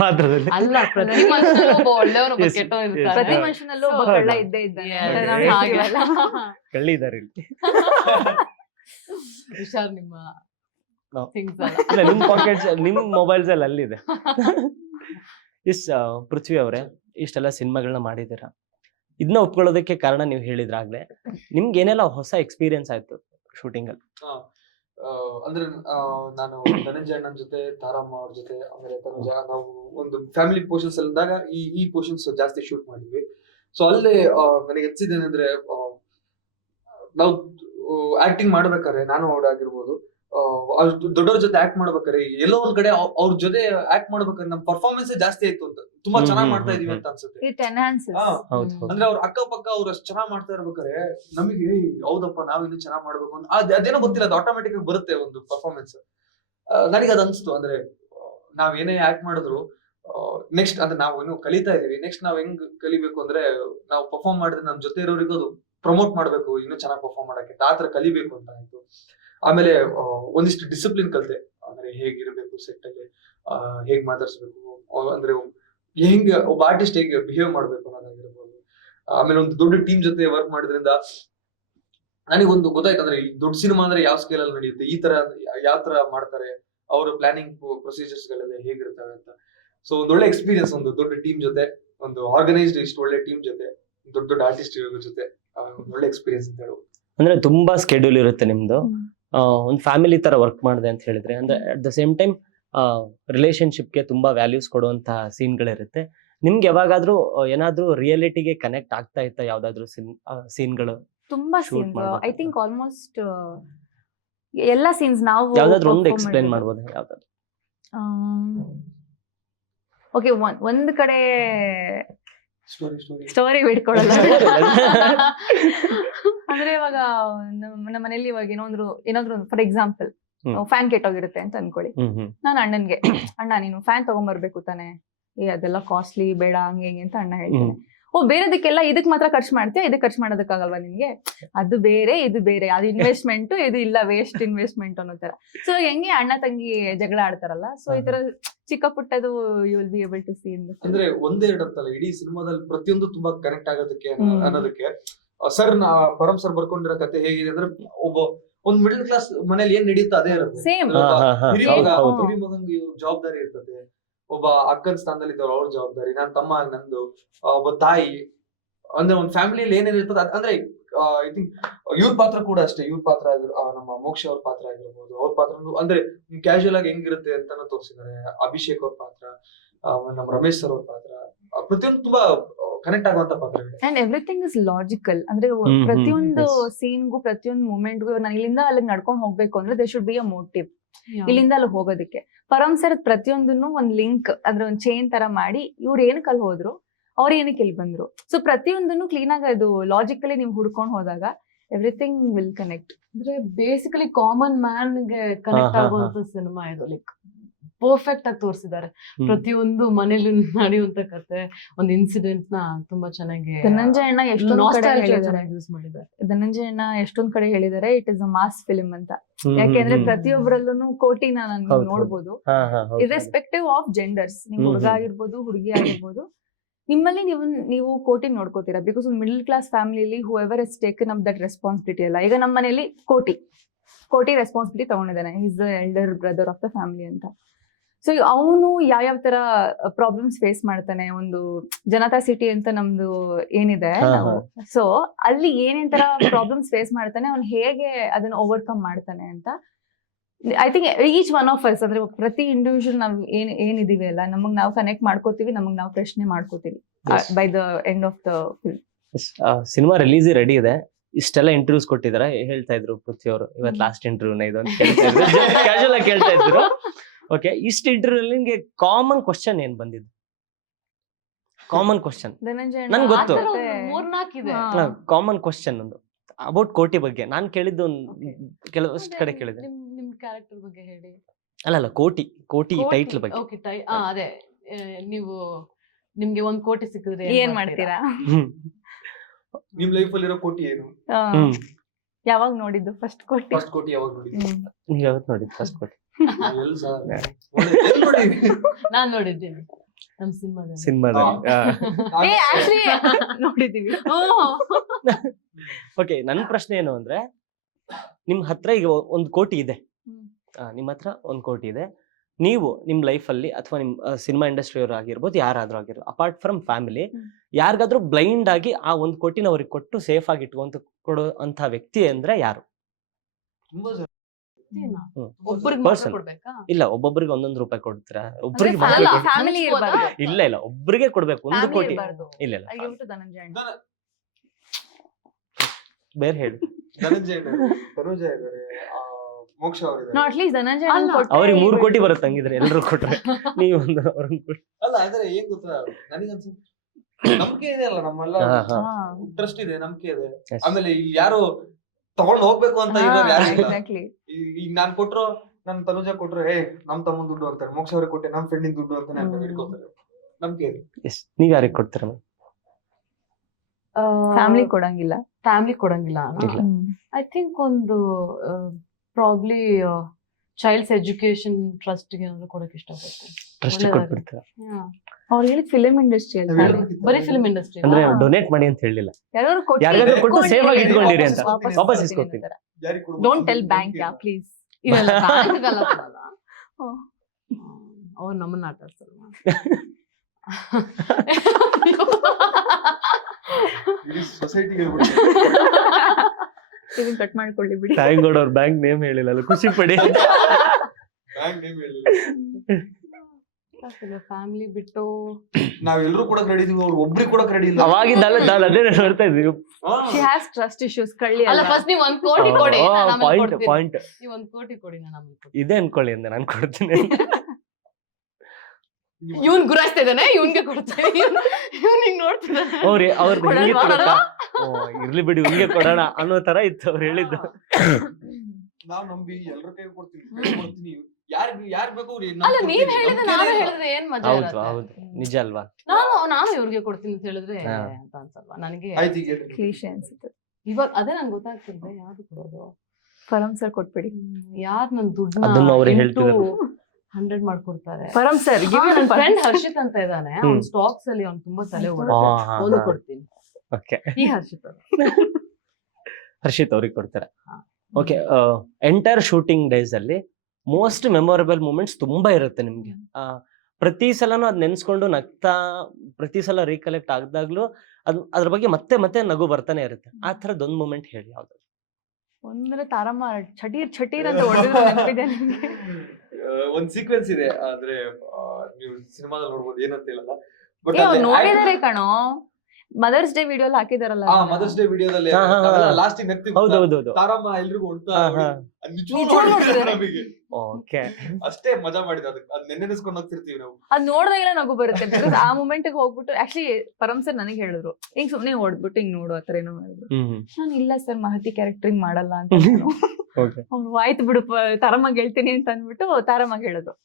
ಪಾತ್ರದಲ್ಲಿ. ಅಲ್ಲ, ಪ್ರತಿ ಮನುಷ್ಯನಲ್ಲೂ ಒಬ್ಬ ಒಳ್ಳೆಯವನು ಒಬ್ಬ ಕೆಟ್ಟವನು ಇರ್ತಾನೆ. ಪ್ರತಿ ಮನುಷ್ಯನಲ್ಲೂ ಒಬ್ಬ ಕಳ್ಳ ಇದ್ದೇ ಇದ್ದಾನೆ ಅಂತ ನಾವು ಹೇಳ್ತೀವಲ್ಲ. ಕಳ್ಳಿದ್ದಾರೆ ಇಲ್ಲಿ. ಹುಷಾರ್ ನಿಮ್ಮ No. ಥಿಂಗ್ಸ್ ಇಲ್ಲ, ನಿಮ್ ಪಾಕೆಟ್ಸ್ ನಿಮ್ ಮೊಬೈಲ್ಸ್ ಅಲ್ಲಿ ಅಲ್ಲಿದೆ. ಪೃಥ್ವಿ ಅವರೇ, ಇಷ್ಟೆಲ್ಲ ಸಿನಿಮಾಗಳನ್ನ ಮಾಡಿದ್ದೀರಾ, ಇದನ್ನ ಒಪ್ಕೊಳ್ಳೋದಕ್ಕೆ ಕಾರಣ ನೀವು ಹೇಳಿದ್ರಾಗ್ಲೇ ನಿಮ್ಗೆ ಏನೆಲ್ಲ ಹೊಸ ಎಕ್ಸ್ಪೀರಿಯನ್ಸ್ ಆಯ್ತು ಶೂಟಿಂಗ್ ಅಲ್ಲಿ? ಅಂದ್ರೆ ನಾನು ಧನಂಜಯ ಅಣ್ಣನ ಜೊತೆ, ತಾರಮ್ಮ ಅವ್ರ ಜೊತೆ, ಆಮೇಲೆ ತನುಜ, ನಾವು ಒಂದು ಫ್ಯಾಮಿಲಿ ಪೋರ್ಷನ್ಸ್ ಅಲ್ಲಿದ್ದಾಗ ಈ ಪೋರ್ಷನ್ಸ್ ಜಾಸ್ತಿ ಶೂಟ್ ಮಾಡಿದ್ವಿ. ಸೊ ಅಲ್ಲಿ ನನಗೆ ಅನ್ಸಿದ್ದೇನೆಂದ್ರೆ, ನಾವು ಆಕ್ಟಿಂಗ್ ಮಾಡ್ಬೇಕಾದ್ರೆ ನಾನು ಅವ್ರಾಗಿರ್ಬೋದು, ದೊಡ್ಡವ್ರ ಜೊತೆ ಆಕ್ಟ್ ಮಾಡ್ಬೇಕಾರೆ ಎಲ್ಲೋ ಒಂದ್ ಕಡೆ ಅವ್ರ ಜೊತೆ ಆಕ್ಟ್ ಮಾಡ್ಬೇಕಾದ್ರೆ ನಮ್ ಪರ್ಫಾರ್ಮೆನ್ಸ್ ಜಾಸ್ತಿ ಆಯ್ತು ಅಂತ, ತುಂಬಾ ಚೆನ್ನಾಗ್ ಮಾಡ್ತಾ ಇದೀವಿ ಅಂತ ಅನ್ಸುತ್ತೆ. ಅಂದ್ರೆ ಅವ್ರ ಅಕ್ಕಪಕ್ಕ ಅವ್ರು ಅಷ್ಟು ಚೆನ್ನಾಗ್ ಮಾಡ್ತಾ ಇರ್ಬೇಕಾರೆ ನಮಗೆ ಹೌದಪ್ಪ ನಾವ್ ಇನ್ನು ಚೆನ್ನಾಗ್ ಮಾಡ್ಬೇಕು ಅಂತ ಅದೇನೋ ಗೊತ್ತಿಲ್ಲ, ಅದು ಆಟೋಮೆಟಿಕ್ ಆಗಿ ಬರುತ್ತೆ ಒಂದು ಪರ್ಫಾರ್ಮೆನ್ಸ್. ನನಗೆ ಅದ್ ಅನ್ಸ್ತು. ಅಂದ್ರೆ ನಾವ್ ಏನೇ ಆಕ್ಟ್ ಮಾಡಿದ್ರು ನೆಕ್ಸ್ಟ್ ಅಂದ್ರೆ ನಾವು ಇನ್ನು ಕಲಿತಾ ಇದೀವಿ, ನೆಕ್ಸ್ಟ್ ನಾವ್ ಹೆಂಗ್ ಕಲಿಬೇಕು ಅಂದ್ರೆ ನಾವು ಪರ್ಫಾರ್ಮ್ ಮಾಡಿದ್ರೆ ನಮ್ ಜೊತೆ ಇರೋರಿಗೂ ಅದು ಪ್ರಮೋಟ್ ಮಾಡ್ಬೇಕು, ಇನ್ನೂ ಚೆನ್ನಾಗಿ ಪರ್ಫಾರ್ಮ್ ಮಾಡಕ್ಕೆ ಆತರ ಕಲಿಬೇಕು ಅಂತ ಆಯ್ತು. ಆಮೇಲೆ ಒಂದಿಷ್ಟು ಡಿಸಿಪ್ಲಿನ್ ಕಲಿತೆ. ಅಂದ್ರೆ ಹೇಗಿರ್ಬೇಕು ಸೆಟ್ ಅಲ್ಲಿ, ಹೇಗ್ ಮಾತಾಡ್ಸ್ಬೇಕು, ಅಂದ್ರೆ ಹೆಂಗ್ ಒಬ್ಬ ಆರ್ಟಿಸ್ಟ್ ಹೇಗೆ ಬಿಹೇವ್ ಮಾಡ್ಬೇಕು ಅನ್ನೋದಾಗಿರ್ಬೋದು. ಆಮೇಲೆ ಒಂದು ದೊಡ್ಡ ಟೀಮ್ ಜೊತೆ ವರ್ಕ್ ಮಾಡೋದ್ರಿಂದ ನನಗೊಂದು ಗೊತ್ತಾಯ್ತು, ಅಂದ್ರೆ ಈ ದೊಡ್ಡ ಸಿನಿಮಾ ಅಂದ್ರೆ ಯಾವ ಸ್ಕೇಲ್ ಅಲ್ಲಿ ನಡೆಯುತ್ತೆ, ಈ ತರ ಯಾವ ತರ ಮಾಡ್ತಾರೆ, ಅವ್ರ ಪ್ಲಾನಿಂಗ್ ಪ್ರೊಸೀಜರ್ಸ್ ಗಳೆಲ್ಲ ಹೇಗಿರ್ತವೆ ಅಂತ. ಸೊ ಒಂದೊಳ್ಳೆ ಎಕ್ಸ್ಪೀರಿಯನ್ಸ್, ಒಂದು ದೊಡ್ಡ ಟೀಮ್ ಜೊತೆ, ಒಂದು ಆರ್ಗನೈಸ್ಡ್ ಇಷ್ಟು ಒಳ್ಳೆ ಟೀಮ್ ಜೊತೆ, ದೊಡ್ಡ ದೊಡ್ಡ ಆರ್ಟಿಸ್ಟ್ ಜೊತೆ ಒಳ್ಳೆ ಎಕ್ಸ್ಪೀರಿಯನ್ಸ್ ಅಂತ ಹೇಳ್ಬೋದು. ಅಂದ್ರೆ ತುಂಬಾ ಸ್ಕೆಡ್ಯೂಲ್ ಇರುತ್ತೆ ನಿಮ್ದು, ಒಂದು ಫ್ಯಾಮಿಲಿ ತರ ವರ್ಕ್ ಮಾಡಿದೆ ಅಂತ ಹೇಳಿದ್ರೆ. ಅಂದ್ರೆ ಅಟ್ ದ ಸೇಮ್ ಟೈಮ್ ರಿಲೇಶನ್ಶಿಪ್ಗೆ ತುಂಬಾ ವ್ಯಾಲ್ಯೂಸ್ ಕೊಡುವಂತ ಸೀನ್ಗಳಿರುತ್ತೆ. ನಿಮ್ಗೆ ಯಾವಾಗಾದ್ರೂ ಏನಾದ್ರೂ ರಿಯಾಲಿಟಿಗೆ ಕನೆಕ್ಟ್ ಆಗ್ತಾ ಇತ್ತ ಯಾವ್ದಾದ್ರು ಸೀನ್ಗಳು? ತುಂಬಾ ಸೀನ್ಸ್, ಐ ಥಿಂಕ್ ಆಲ್ಮೋಸ್ಟ್ ಎಲ್ಲಾ ಸೀನ್ಸ್ ನಾವು ಯಾವ್ದಾದ್ರು ಒಂದು ಎಕ್ಸ್ಪ್ಲೈನ್ ಮಾಡ್ಬೋದು? ಯಾವ್ದಾದ್ರು ಓಕೆ, ಒಂದ್ ಕಡೆ ಸ್ಟೋರಿ ಸ್ಟೋರಿ ಬಿಡ್ಕೊಳಲ್ಲ. ಅಂದ್ರೆ ಇವಾಗ ನಮ್ಮ ಮನೇಲಿ ಇವಾಗ ಏನಾದ್ರು ಫಾರ್ ಎಕ್ಸಾಂಪಲ್ ಫ್ಯಾನ್ ಕೆಟ್ಟೋಗಿರುತ್ತೆ ಅಂತ ಅನ್ಕೊಳ್ಳಿ. ನಾನು ಅಣ್ಣನ್ಗೆ, ಅಣ್ಣ ನೀನು ಫ್ಯಾನ್ ತಗೊಂಡ್ಬರ್ಬೇಕು ತಾನೆ, ಅದೆಲ್ಲ ಕಾಸ್ಟ್ಲಿ ಬೇಡ ಹಂಗೆ ಹಿಂಗೆ ಅಂತ ಅಣ್ಣ ಹೇಳ್ತೀನಿ. ಓ ಬೇರೆದಕ್ಕೆಲ್ಲ ಇದಕ್ ಮಾತ್ರ ಖರ್ಚು ಮಾಡ್ತೀಯ, ಇದಕ್ ಖರ್ಚು ಮಾಡೋದಕ್ಕಾಗಲ್ವಾ ನಿನ್ಗೆ? ಅದು ಬೇರೆ ಇದು ಬೇರೆ, ಅದು ಇನ್ವೆಸ್ಟ್ಮೆಂಟ್, ಇದು ಇಲ್ಲ ವೇಸ್ಟ್ ಇನ್ವೆಸ್ಟ್ಮೆಂಟ್ ಅನ್ನೋ ತರ. ಸೊ ಹೆಂಗೆ ಅಣ್ಣ ತಂಗಿ ಜಗಳ ಆಡ್ತಾರಲ್ಲ, ಸೊ ಈ ತರ ಚಿಕ್ಕ ಪುಟ್ಟದು you will be able to see in. ಅಂದ್ರೆ ಒಂದೆರಡು ಅಂತಲ್ಲ, ಇಡೀ ಸಿನಿಮಾದಲ್ಲಿ ಪ್ರತಿಯೊಂದು ತುಂಬಾ ಕನೆಕ್ಟ್ ಆಗೋದಕ್ಕೆ ಅನ್ನೋದಕ್ಕೆ ಸರ್ ಪರಮ್ ಸರ್ ಬರ್ಕೊಂಡಿರೋ ಕತೆ ಹೇಗಿದೆ ಅಂದ್ರೆ, ಒಂದ್ ಮಿಡಲ್ ಕ್ಲಾಸ್ ಮನೇಲಿ ಏನ್ ನಡೀತಾ ಅದೇ ಇರುತ್ತೆ. ಸೇಮ್ ಹಿರಿ ಮಗಂಗೆ ಜವಾಬ್ದಾರಿ ಇರ್ತದೆ, ಒಬ್ಬ ಅಕ್ಕನ ಸ್ಥಾನದಲ್ಲಿ ಇದ್ದವ್ರು ಅವ್ರ ಜವಾಬ್ದಾರಿ, ನನ್ನ ತಮ್ಮ ನಂದು, ಒಬ್ಬ ತಾಯಿ, ಅಂದ್ರೆ ಒಂದ್ ಫ್ಯಾಮಿಲಿಯಲ್ಲಿ ಏನೇನ್ ಇರ್ತದೆ. ಅಂದ್ರೆ ಐ ಥಿಂಕ್ ಇವ್ರ ಪಾತ್ರ ಕೂಡ ಅಷ್ಟೇ, ಇವ್ರ ಪಾತ್ರ ನಮ್ಮ ಮೋಕ್ಷ ಅವ್ರ ಪಾತ್ರ ಆಗಿರ್ಬೋದು, ಅವ್ರ ಪಾತ್ರ ಅಂದ್ರೆ ಕ್ಯಾಶುಯಲ್ ಆಗಿ ಹೆಂಗಿರುತ್ತೆ ಅಂತಾನು ತೋರಿಸಿದ್ದಾರೆ. ಅಭಿಷೇಕ್ ಅವ್ರ ಪಾತ್ರ, ನಮ್ಮ ರಮೇಶ್ ಸರ್ ಅವ್ರ ಪಾತ್ರ, ಪ್ರತಿಯೊಂದು ತುಂಬಾ ಕನೆಕ್ಟ್ ಆಗುವಂತ ಪಾತ್ರಗಳು. And everything is logical. ಅಂದ್ರೆ ಪ್ರತಿಯೊಂದು ಸೀನ್ಗೂ ಪ್ರತಿಯೊಂದು ಮೂಮೆಂಟ್ಗೂ ನಾನು ಇಲ್ಲಿಂದ ಅಲ್ಲಿಗೆ ನಡ್ಕೊಂಡು ಹೋಗ್ಬೇಕು ಅಂದ್ರೆ they should be a motive. ಇಲ್ಲಿಂದ ಅಲ್ಲಿ ಹೋಗೋದಕ್ಕೆ. ಪರಮ್ ಸರ್ ಪ್ರತಿಯೊಂದನ್ನು ಒಂದ್ ಲಿಂಕ್ ಅಂದ್ರೆ ಒಂದ್ ಚೈನ್ ತರ ಮಾಡಿ ಇವ್ರು ಏನಕ್ಕೆ ಅಲ್ಲಿ ಹೋದ್ರು, ಅವ್ರು ಏನಕ್ಕೆ ಇಲ್ಲಿ ಬಂದ್ರು, ಸೊ ಪ್ರತಿಯೊಂದನ್ನು ಕ್ಲೀನ್ ಆಗಿ ಅದು ಲಾಜಿಕಲಿ ನೀವು ಹುಡ್ಕೊಂಡು ಹೋದಾಗ ಎವ್ರಿಥಿಂಗ್ ವಿಲ್ ಕನೆಕ್ಟ್. ಅಂದ್ರೆ ಬೇಸಿಕಲಿ ಕಾಮನ್ ಮ್ಯಾನ್ ಗೆ ಕನೆಕ್ಟ್ ಆಗುವಂತ ಸಿನಿಮಾ ಇದು. ಲೈಕ್ ಪರ್ಫೆಕ್ಟ್ ಆಗಿ ತೋರಿಸಿದ್ದಾರೆ ಪ್ರತಿಯೊಂದು ಮನೇಲಿ ನಡೆಯುವಂತ ಕತೆ, ಒಂದು ಇನ್ಸಿಡೆಂಟ್ ನ ತುಂಬಾ ಚೆನ್ನಾಗಿ ಧನಂಜಯ ಅಣ್ಣ ಎಷ್ಟೊಂದು ಕಡೆ ಹೇಳಿದ್ದಾರೆ, ಯೂಸ್ ಮಾಡಿದ್ದಾರೆ. ಧನಂಜಯ ಅಣ್ಣ ಎಷ್ಟೊಂದ್ ಕಡೆ ಹೇಳಿದ್ದಾರೆ it is a mass film ಅಂತ. ಯಾಕೆಂದ್ರೆ ಪ್ರತಿಯೊಬ್ಬರಲ್ಲೂ ಕೋಟಿನ ನಾನು ನೋಡ್ಬೋದು, ಇರ್ರೆಸ್ಪೆಕ್ಟಿವ್ ಆಫ್ ಜೆಂಡರ್ಸ್. ನೀವು ಹುಡುಗ ಆಗಿರ್ಬೋದು, ಹುಡುಗಿ ಆಗಿರ್ಬೋದು, ನಿಮ್ಮಲ್ಲಿ ನೀವು ಕೋಟಿ ನೋಡ್ಕೋತೀರಾ. ಬಿಕಾಸ್ ಒಂದು ಮಿಡಲ್ ಕ್ಲಾಸ್ ಫ್ಯಾಮಿಲಿಲಿ whoever is taken up that responsibility ಅಲ್ಲ. ಈಗ ನಮ್ಮ ಮನೇಲಿ ಕೋಟಿ ರೆಸ್ಪಾನ್ಸಿಬಿಲಿಟಿ ತಗೊಂಡಿದ್ದಾನೆ, is the elder brother of the family ಅಂತ. ಸೊ ಅವನು ಯಾವ್ಯಾವ ತರ ಪ್ರಾಬ್ಲಮ್ಸ್ ಫೇಸ್ ಮಾಡ್ತಾನೆ, ಒಂದು ಜನತಾ ಸಿಟಿ ಅಂತ ನಮ್ದು ಏನಿದೆ, ಸೊ ಅಲ್ಲಿ ಏನೇನ್ ತರ ಪ್ರಾಬ್ಲಮ್ಸ್ ಫೇಸ್ ಮಾಡ್ತಾನೆ, ಅವ್ನು ಹೇಗೆ ಅದನ್ನ ಓವರ್ಕಮ್ ಮಾಡ್ತಾನೆ ಅಂತ. I think each one of us, ಅಂದ್ರೆ ಪ್ರತಿ ಇಂಡಿವಿಜುವಲ್ ನಾವ್ ಏನಿದೀವಿ ಅಲ್ಲ, ನಮಗ್ ನಾವು ಕನೆಕ್ಟ್ ಮಾಡ್ಕೋತೀವಿ, ನಮಗ್ ನಾವು ಪ್ರಶ್ನೆ ಮಾಡ್ಕೋತೀವಿ by the end of the film. Cinema release ready ಇದೆ, ಇಷ್ಟೆಲ್ಲ ಇಂಟರ್ವ್ಯೂಸ್ ಕೊಟ್ಟಿದ್ದಾರೆ. ಹೇಳ್ತಾ ಇದ್ರು ಪೃಥ್ವಿ ಅವರು, ಇವತ್ತು ಲಾಸ್ಟ್ ಇಂಟರ್ವ್ಯೂನ ಇದು ಅಂತ ಕ್ಯಾಶುವಲ್ ಆಗಿ ಕೇಳ್ತಾ ಇದ್ರು. ಓಕೆ, ಇಷ್ಟು ಇಂಟರ್ವ್ಯೂ ನಿಮ್ಗೆ ಕಾಮನ್ ಕ್ವಶನ್ ಏನ್ ಬಂದಿದ್ದು? ಕಾಮನ್ ಕ್ವಶನ್ ನನ್ಗೆ ಗೊತ್ತು, ಕಾಮನ್ ಕ್ವಶನ್ ಒಂದು ಅಬೌಟ್ ಕೋಟಿ ಬಗ್ಗೆ ನಾನು ಕೇಳಿದ್ದು ಕೆಲವಷ್ಟು ಕಡೆ ಕೇಳಿದೆ. ನಿಮ್ ಕ್ಯಾರೆಕ್ಟರ್ ಬಗ್ಗೆ ಹೇಳಿ. ಅಲ್ಲ ಕೋಟಿ ಟೈಟ್ಲ್ ಬಗ್ಗೆ. ಓಕೆ, ಅದೇ ನೀವು ನಿಮ್ಗೆ 1 ಕೋಟಿ ಸಿಕ್ಕಿದ್ರೆ ಏನ್ ಮಾಡ್ತೀರಾ? ನಿಮ್ ಲೈಫ್ ಅಲ್ಲಿ ಇರೋ ಕೋಟಿ ಏನು? ಯಾವಾಗ ನೋಡಿದ್ದು ಫಸ್ಟ್ ಕೋಟಿ? ಫಸ್ಟ್ ಕೋಟಿ ಯಾವಾಗ ನೋಡಿದ್ದು? ನೀವ್ ಯಾವತ್ತು ನೋಡಿದ್ದು ಫಸ್ಟ್ ಕೋಟಿ? ನಾನ್ ನೋಡಿದ್ದೀನಿ ನಮ್ ಸಿನಿಮಾದಲ್ಲಿ. ನೋಡಿದೀವಿ. ಓಕೆ, ನನ್ನ ಪ್ರಶ್ನೆ ಏನು ಅಂದ್ರೆ, ನಿಮ್ ಹತ್ರ ಈಗ 1 ಕೋಟಿ ಇದೆ, ನಿಮ್ ಹತ್ರ 1 ಕೋಟಿ ಇದೆ. ನೀವು ನಿಮ್ ಲೈಫ್ ಅಲ್ಲಿ ಅಥವಾ ನಿಮ್ ಸಿನಿಮಾ ಇಂಡಸ್ಟ್ರಿ ಅವರು ಆಗಿರ್ಬೋದು, ಯಾರಾದ್ರೂ ಆಗಿರ್ಬೋದು, ಅಪಾರ್ಟ್ ಫ್ರಮ್ ಫ್ಯಾಮಿಲಿ, ಯಾರಿಗಾದ್ರೂ ಬ್ಲೈಂಡ್ ಆಗಿ ಆ 1 ಕೋಟಿನ ಅವ್ರಿಗೆ ಕೊಟ್ಟು ಸೇಫ್ ಆಗಿ ಇಟ್ಕೊಂತ ಕೊಡೋ ಅಂತ ವ್ಯಕ್ತಿ ಅಂದ್ರೆ ಯಾರು? ಇಲ್ಲ, ಒಬ್ಬೊಬ್ಬರಿಗೆ 1 ರೂಪಾಯಿ ಕೊಡ್ತೀರಾ? ಒಬ್ಬರಿಗೆ ಇಲ್ಲ ಒಬ್ಬರಿಗೆ ಕೊಡ್ಬೇಕು 1 ಕೋಟಿ. ಇಲ್ಲ ಬೇರೆ ಹೇಳಿ. ಅವ್ರಿಗೆ 3 ಕೋಟಿ ಬರುತ್ತೆ ಹಂಗಿದ್ರೆ, ಎಲ್ರು ಕೊಟ್ರೆ. ನೀವು ಅಲ್ಲ, ಅಂದ್ರೆ ಏನ್ ಗೊತ್ತಾ, ನನಗನ್ಸು ನಂಬಿಕೆ ಇದೆ ಅಲ್ಲ, ನಮ್ಮೆಲ್ಲ ಟ್ರಸ್ಟ್ ಇದೆ, ನಂಬಿಕೆ ಇದೆ. ಆಮೇಲೆ ಯಾರು ತಗೊಂಡ್ ಹೋಗ್ಬೇಕು ಅಂತ ಇರೋರು ಯಾರು ಇಲ್ಲ. ಈಗ ನಾನ್ ಕೊಟ್ರು, ನಮ್ ತನುಜ ಕೊಟ್ರು, ನಮ್ ತಮ್ಮನ್ ದುಡ್ಡು ಅಂತಾರೆ, ಮೋಕ್ಷ ಅವ್ರಿಗೆ ಕೊಟ್ಟೆ ನಮ್ ಫ್ರೆಂಡಿನ ದುಡ್ಡು ಅಂತಾನೆ ಅಂತ ಹಿಡ್ಕೊತಾರೆ. ನಂಬಿಕೆ ಇದೆ. ನೀವ್ ಯಾರಿಗೆ ಕೊಡ್ತೀರ? ಫ್ಯಾಮಿಲಿ ಕೊಡಂಗಿಲ್ಲ. ಐ ಥಿಂಕ್ ಒಂದು ಪ್ರಾಬ್ಲಿ ಚೈಲ್ಡ್ಸ್ ಎಜುಕೇಶನ್ ಟ್ರಸ್ಟ್ ಗೆ ಕೊಡಕ್ಕೆ ಇಷ್ಟಪಡ್ತೀನಿ. ಟ್ರಸ್ಟ್ ಕೊಟ್ಬಿಡ್ತೀರಾ? ಅವ್ರು ಹೇಳಿದ್ ಫಿಲ್ಮ್ ಇಂಡಸ್ಟ್ರಿ ಅಂತ. ಬರೀ ಫಿಲ್ಮ್ ಇಂಡಸ್ಟ್ರಿ ಅಂದ್ರೆ ಡೊನೇಟ್ ಮಾಡಿ ಅಂತ ಹೇಳಿಲ್ಲ, ಯಾರಿಗಾದ್ರೂ ಕೊಟ್ಟು ಸೇವ್ ಆಗಿ ಇಟ್ಕೊಂಡಿರಿ ಅಂತ ವಾಪಸ್ ಇಸ್ಕೊಡ್ತೀನಿ. Don't tell bank yeah please. ಇಲ್ಲ, ಬ್ಯಾಂಕ್ ಅಲ್ಲ, ಅವ್ರು ನಮ್ಮನ್ನ ಆಟ ಆಡ್ಸಲ್ವಾ? ಸೊಸೈಟಿಗೆ ಇದನ್ನ ಕಟ್ ಮಾಡ್ಕೊಳ್ಳಿ ಬಿಡಿ. ಥ್ಯಾಂಕ್ ಅವ್ರ ಬ್ಯಾಂಕ್ ನೇಮ್ ಹೇಳಿಲ್ಲ, ಖುಷಿ ಪಡಿ. ಬ್ಯಾಂಕ್ ನೇಮ್ ಹೇಳಿಲ್ಲ. ಫ್ಯಾಮಿಲಿ ಬಿಟ್ಟು ನಾವೆಲ್ಲರೂ ಕೂಡ ರೆಡಿ ಇದೀವಿ, ಅವ್ರು ಒಬ್ರಿಗೆ ಕೂಡ ರೆಡಿ ಇಲ್ಲ. ಅವಾಗಿದ್ದಲ್ಲ ಅದೇ ನೋಡ್ತಾ ಇದೀವಿ. She has trust issues. ಕಳ್ಳಿ ಅಲ್ಲ, ಫಸ್ಟ್ ನೀವು 1 ಕೋಟಿ ಕೊಡಿ, ಪಾಯಿಂಟ್ ನೀವು 1 ಕೋಟಿ ಕೊಡಿ, ನಾನು ಆಮೇಲೆ ಕೊಡ್ತೀನಿ. ಇದೆ ಅನ್ಕೊಳ್ಳಿ ಅಂದೆ, ನಾನು ಕೊಡ್ತೀನಿ. ಇವನ್ ಗುರಾಯಿಸ್ತಾ ಇದ್ದಾನೆ, ಇವನ್ಗೆ ಕೊಡ್ತೀನಿ, ಇವನ್ ಹಿಂಗ್ ನೋಡ್ತಿದ್ದಾನೆ. ಅವ್ರದ್ದು ಹೆಂಗಿತ್ತು ಗೊತ್ತಾ? ಇರ್ಲಿ ಬಿಡಿ, ಇವ್ನಿಗೆ ಕೊಡೋಣ ಅನ್ನೋ ತರ ಇತ್ತು ಅವ್ರು ಹೇಳಿದ್ದು. ನಾವ್ ನಂಬಿ ಎಲ್ರ ಕೈ ಕೊಡ್ತೀನಿ, ಯಾರ್ ಬೇಕು. ಅಲ್ಲ, ನೀವ್ ಹೇಳಿದ್ರೆ ನಾವೇ ಹೇಳಿದ್ರೆ ಏನ್ ಮಜಾ ಇರುತ್ತೆ? ಹೌದು, ನಿಜ ಅಲ್ವಾ? ನಾನು ಇವ್ರಿಗೆ ಕೊಡ್ತೀನಿ ಅಂತ ಹೇಳಿದ್ರೆ ಅಂತ ಅನ್ಸಲ್ವಾ ನನಗೆ? ಕ್ಲೀಶೆ ಅನ್ಸುತ್ತೆ. ಇವಾಗ ಅದೇ ನಂಗೆ ಗೊತ್ತಾಗ್ತಿದೆ, ಯಾವ್ದು ಕೊಡೋದು? ಪರಮ್ ಸರ್ ಕೊಟ್ಬಿಡಿ. ಯಾರು ನನ್ ಅದನ್ನ ಅವ್ರು ದುಡ್ಡು ಹೇಳ್ತಿದ್ದಾರೆ. 100 ಮಾಡ್ಕೊಡ್ತಾರೆ. ಪರಮ್ ಸರ್ ನನ್ ಫ್ರೆಂಡ್ ಹರ್ಷಿತ್ ಅಂತ ಇದ್ದಾನೆ, ಅವ್ನ್ ಸ್ಟಾಕ್ಸ್ ಅಲ್ಲಿ ಅವ್ನು ತುಂಬಾ ತಲೆ ಓಡುತ್ತೆ, ಕೊಡ್ತೀನಿ. ಈ ಹರ್ಷಿತ್ ಅವ್ರಿಗೆ ಕೊಡ್ತಾರೆ. ಓಕೆ, ಎಂಟೈರ್ ಶೂಟಿಂಗ್ ಡೇಸ್ ಅಲ್ಲಿ ಮೋಸ್ಟ್ ಮೆಮೊರೇಬಲ್ ಮೂಮೆಂಟ್ಸ್ ತುಂಬಾ ಇರುತ್ತೆ ನಿಮ್ಗೆ. ಪ್ರತಿ ಸಲನೂ ಅದ್ ನೆನ್ಸ್ಕೊಂಡು ನಗ್ತಾ, ಪ್ರತಿ ಸಲ ರೀಕಲೆಕ್ಟ್ ಆಗದಾಗ್ಲೂ ಅದ್ರ ಬಗ್ಗೆ ಮತ್ತೆ ಮತ್ತೆ ನಗು ಬರ್ತಾನೆ ಇರುತ್ತೆ. ಆ ತರದ್ ಒಂದ್ ಮೂಮೆಂಟ್ ಹೇಳಿ, ಯಾವ್ದು? ಒಂದ್ರೆ ತಾರಮ್ಮ ಛಟೀರ್ ಅಂತ ಹೊಡೆದಿದೆ. ಒಂದ್ ಸೀಕ್ವೆನ್ಸ್ ಇದೆ, ಅಂದ್ರೆ ನೀವು ಸಿನಿಮಾದಲ್ಲಿ ನೋಡ್ಬೋದು, ಏನಂತ ಹೇಳಲ್ಲ, ಬಟ್ ನೋಡಿದಾರೆ ಕಣೋ. ಮದರ್ಸ್ ಡೇ ವಿಡಿಯೋ ಹಾಕಿದಾರಲ್ಲ ಆ ಮದರ್ಸ್ ಡೇ ವಿಡಿಯೋದಲ್ಲಿ ಹಾ, ಹಾ, ಹಾ. ಲಾಸ್ಟ್ ನಗ್ತೀವಿ ಹೌದೌದು. ತಾರಮ್ಮ ಎಲ್ರಿಗೂ ಹೊಡ್ತಾ ಹಾ, ಹಾ. ನಿಜವಾಗ್ಲೂ ಹೊಡ್ದಿದ್ದಾರೆ ನಮಗೆ. ಓಕೆ. ಅಷ್ಟೇ ಮಜಾ ಮಾಡಿದ ಅದಕ್ಕೆ ಅದ್ ನೆನ್ನೆಸ್ಕೊಂಡು ಹೋಗ್ತಿರ್ತೀವಿ ನಾವು. ಅದ್ ನೋಡಿದಾಗ ನಗು ಬರುತ್ತೆ ಬಿಕಾಸ್ ಆ ಮೂಮೆಂಟ್ ಹೋಗ್ಬಿಟ್ಟು ಆಕ್ಚುಲಿ ಪರಮ್ ಸರ್ ನನಗೆ ಹೇಳಿದ್ರು ಹಿಂಗ್ ಸುಮ್ನೆ ಓಡ್ಬಿಟ್ಟು ಹಿಂಗ್ ನೋಡು ಆತರ ಏನೋ ಮಾಡಿದ್ರು. ನಾನು ಇಲ್ಲ ಸರ್ ಮಹತಿ ಕ್ಯಾರೆಕ್ಟರಿಂಗ್ ಮಾಡಲ್ಲ ಅಂತ ನಾನು. ಓಕೆ. ಅವ್ರು ಆಯ್ತು ಬಿಡು ತಾರಮ್ಮ ಹೇಳ್ತೀನಿ ಅಂತ ಅಂದ್ಬಿಟ್ಟು ತಾರಮ್ಮ ಹೇಳಿದ್ರು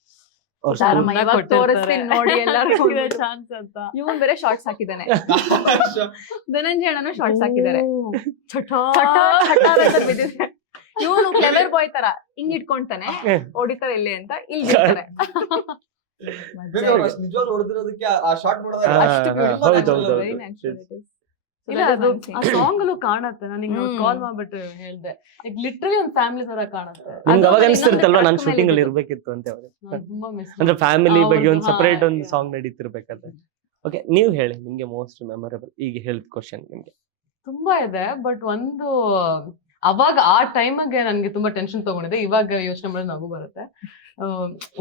ತಾರಮ್ಮ ಸುಮ್ನೆ ಇವಾಗ ಕೊಟ್ಟಿರ್ತಾರೆ. ತೋರಿಸ್ತೀನಿ ನೋಡಿ ಎಲ್ಲರಿಗೂ ಚಾನ್ಸ್ ಅಂತ. ಇವನ್ ಬೇರೆ ಶಾರ್ಟ್ಸ್ ಹಾಕಿದ್ದಾನೆ, ಧನಂಜಯ ಅಣ್ಣನು ಶಾರ್ಟ್ಸ್ ಹಾಕಿದ್ದಾರೆ. ಇವನು ಕ್ಲೆವರ್ ಬಾಯ್ ತರ ಹಿಂಗ್ ಇಟ್ಕೊಂತಾನೆ ಹೊಡಿತಾರೆ ಇಲ್ಲಿ ಅಂತ ಇಲ್ಲಿ ಬಿಡ್ತಾರೆ. ಬೇರೆ ಅವ್ರು ಅಷ್ಟ್ ನಿಜವಾಗ್ಲೂ ಹೊಡೆದಿರೋದಕ್ಕೆ ಆ ಶಾರ್ಟ್ ನೋಡಿದಾಗ ಹಾ, ಅಷ್ಟು ಹಾ, beautiful ಹೌದು, ಅಲ್ಲ, ಹೌದು, very ಹೌದು. natural it is. So ಇಲ್ಲ that is ಅದು one thing. ಆ ಸಾಂಗ್ ಅಲ್ಲೂ ಕಾಣತ್ತೆ. ನಾನು ಹ್ಮ್. ಕಾಲ್ ಮಾಡ್ಬಿಟ್ಟು ಹೇಳ್ದೆ ಲೈಕ್ ಲಿಟ್ರಲಿ ಒಂದ್ ಫ್ಯಾಮಿಲಿ ತರ ಕಾಣುತ್ತೆ. ನಿಮ್ಗೆ ಅವಾಗ ಅದು ಅನಿಸ್ತಿರುತ್ತಲ್ವಾ ನಾನು ಇನ್ನೊಂದು ಶೂಟಿಂಗ್ ಅಲ್ಲಿ ಮೇಲೆ ಇರ್ಬೇಕಿತ್ತು ಅಂತ ಅವಾಗ. ನಾನ್ ತುಂಬಾ ಮಿಸ್ ಅಂದ್ರೆ ಫ್ಯಾಮಿಲಿ ಬಗ್ಗೆ ಅವ್ರ್ದು, ಒಂದು ಹಾ, ಸಪರೇಟ್ ಒಂದು yeah. ಸಾಂಗ್ ನಡೀತಿರ್ಬೇಕಾದ್ರೆ. ಓಕೆ, ನೀವು ಹೇಳಿ ನಿಮ್ಗೆ ಮೋಸ್ಟ್ ಮೆಮೊರೇಬಲ್ ಈಗ ಹೇಳಿದ ಕ್ವಶನ್ ನಿಮ್ಗೆ. ತುಂಬಾ ಇದೆ ಬಟ್ ಒಂದು ಅವಾಗ ಆ ಟೈಮಿಗೆ ನನ್ಗೆ ತುಂಬಾ ಟೆನ್ಷನ್ ತಗೊಂಡಿದೆ. ಇವಾಗ ಯೋಚನೆ ಮಾಡಿದ್ರೆ ನಗು ಬರುತ್ತೆ.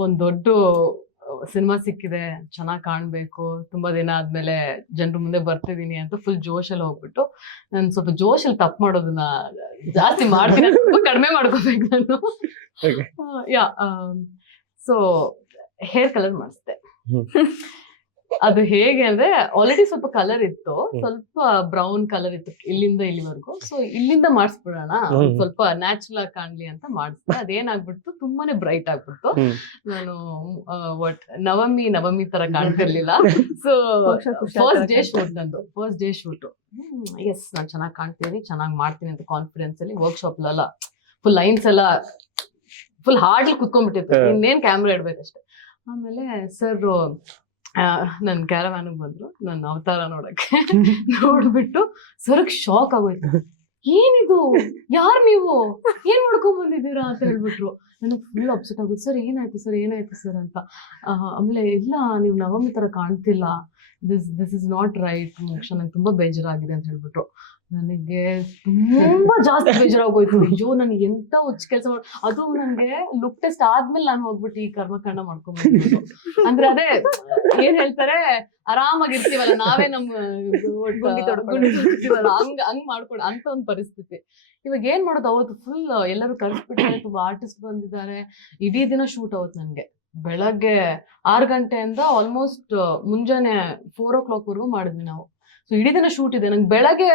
ಒಂದ್ ದೊಡ್ಡ ಸಿನಿಮಾ ಸಿಕ್ಕಿದೆ, ಚೆನ್ನಾಗ್ ಕಾಣ್ಬೇಕು, ತುಂಬಾ ದಿನ ಆದ್ಮೇಲೆ ಜನರ ಮುಂದೆ ಬರ್ತಿದೀನಿ ಅಂತ ಫುಲ್ ಜೋಶಲ್ಲಿ ಹೋಗ್ಬಿಟ್ಟು ನಾನು ಸ್ವಲ್ಪ ಜೋಶಲ್ಲಿ ತಪ್ಪು ಮಾಡೋದನ್ನ ಜಾಸ್ತಿ ಮಾಡ್ತೀನಿ, ಸ್ವಲ್ಪ ಕಡಿಮೆ ಮಾಡ್ಕೋಬೇಕು ನಾನು. Okay. Yeah so hair colour ಮಾಡಿಸ್ದೆ. ಅದು ಹೇಗೆ ಅಂದ್ರೆ ಆಲ್ರೆಡಿ ಸ್ವಲ್ಪ ಕಲರ್ ಇತ್ತು, ಸ್ವಲ್ಪ ಬ್ರೌನ್ ಕಲರ್ ಇತ್ತು ಇಲ್ಲಿಂದ ಇಲ್ಲಿವರೆಗೂ. ಸೊ ಇಲ್ಲಿಂದ ಮಾಡಿಸ್ಬಿಡೋಣ, ಸ್ವಲ್ಪ ನ್ಯಾಚುರಲ್ ಆಗಿ ಕಾಣ್ಲಿ ಅಂತ ಮಾಡಿಸ್ದೆ. ಅದೇನಾಗ್ಬಿಡ್ತು, ತುಂಬಾನೇ ಬ್ರೈಟ್ ಆಗ್ಬಿಡ್ತು. ನಾನು ನವಮಿ ತರ ಕಾಣ್ತಿರ್ಲಿಲ್ಲ. ಸೊ ಫಸ್ಟ್ ಡೇ ಶೂಟ್ ನಂದು, ಫಸ್ಟ್ ಡೇ ಶೂಟ್. ಎಸ್ ನಾನು ಚೆನ್ನಾಗಿ ಕಾಣ್ತೀನಿ, ಚೆನ್ನಾಗಿ ಮಾಡ್ತೀನಿ ಅಂತ ಕಾನ್ಫಿಡೆನ್ಸ್ ಅಲ್ಲಿ ವರ್ಕ್ಶಾಪ್ ಅಲ್ಲ ಫುಲ್ ಲೈನ್ಸ್ ಎಲ್ಲ ಫುಲ್ ಹಾರ್ಡ್ ಕುತ್ಕೊಂಡ್ಬಿಟ್ಟಿತ್ತು, ಇನ್ನೇನ್ ಕ್ಯಾಮ್ರಾ ಇಡ್ಬೇಕಷ್ಟೆ. ಆಮೇಲೆ ಸರ್ ನನ್ ಕ್ಯಾರವ್ಯಾನ್ ಬಂದ್ರು ನನ್ನ ಅವತಾರ ನೋಡಕ್ಕೆ. ನೋಡ್ಬಿಟ್ಟು ಸರ್ಗ್ ಶಾಕ್ ಆಗೋಯ್ತು, ಏನಿದು, ಯಾರ್ ನೀವು, ಏನ್ ಮಾಡ್ಕೊಂಡ್ ಬಂದಿದ್ದೀರಾ ಅಂತ ಹೇಳ್ಬಿಟ್ರು. ನನಗೆ ಫುಲ್ ಅಪ್ಸೆಟ್ ಆಗುತ್ತೆ. ಸರ್ ಏನಾಯ್ತು ಸರ್ ಅಂತ. ಆಮೇಲೆ ಇಲ್ಲ ನೀವು ನವಮಿ ತರ ಕಾಣ್ತಿಲ್ಲ, ದಿಸ್ ಇಸ್ ನಾಟ್ ರೈಟ್ ಮೋಕ್ಷ, ನಂಗೆ ತುಂಬಾ ಬೇಜಾರಾಗಿದೆ ಅಂತ ಹೇಳ್ಬಿಟ್ರು. ನನಗೆ ತುಂಬಾ ಜಾಸ್ತಿ ಬೇಜಾರಾಗೋಯ್ತು. ಅಯ್ಯೋ ನನಗೆ ಎಂತ ಹುಚ್ಚ ಕೆಲಸ ಮಾಡ, ಅದು ನನಗೆ ಲುಕ್ ಟೆಸ್ಟ್ ಆದ್ಮೇಲೆ ನಾನು ಹೋಗ್ಬಿಟ್ಟು ಈ ಕರ್ಮಕಾಂಡ ಮಾಡ್ಕೊಂಡ್ಬಿಟ್ಟು. ಅಂದ್ರೆ ಅದೇ ಏನ್ ಹೇಳ್ತಾರೆ, ಆರಾಮಾಗಿರ್ತೀವಲ್ಲ ನಾವೇ ನಮ್ಮ ಗುಂಡಿ ತೊಡ್ಕೊಳ್ತೀವಲ್ಲ, ಹಂಗ್ ಮಾಡ್ಕೊಂಡು ಅಂತ ಒಂದು ಪರಿಸ್ಥಿತಿ. ಇವಾಗ ಏನ್ ಮಾಡೋದು, ಅವತ್ತು ಫುಲ್ ಎಲ್ಲರೂ ಕರ್ಸ್ಬಿಟ್ಟಿದ್ದಾರೆ, ತುಂಬಾ ಆರ್ಟಿಸ್ಟ್ ಬಂದಿದ್ದಾರೆ. ಇಡೀ ದಿನ ಶೂಟ್ ಅವತ್ತು ನನ್ಗೆ. ಬೆಳಗ್ಗೆ 6 ಗಂಟೆಯಿಂದ ಆಲ್ಮೋಸ್ಟ್ ಮುಂಜಾನೆ 4 o'clock ವರ್ಗೂ ಮಾಡಿದ್ವಿ ನಾವು. ಸೊ ಇಡೀ ದಿನ ಶೂಟ್ ಇದೆ. ನಂಗೆ ಬೆಳಗ್ಗೆ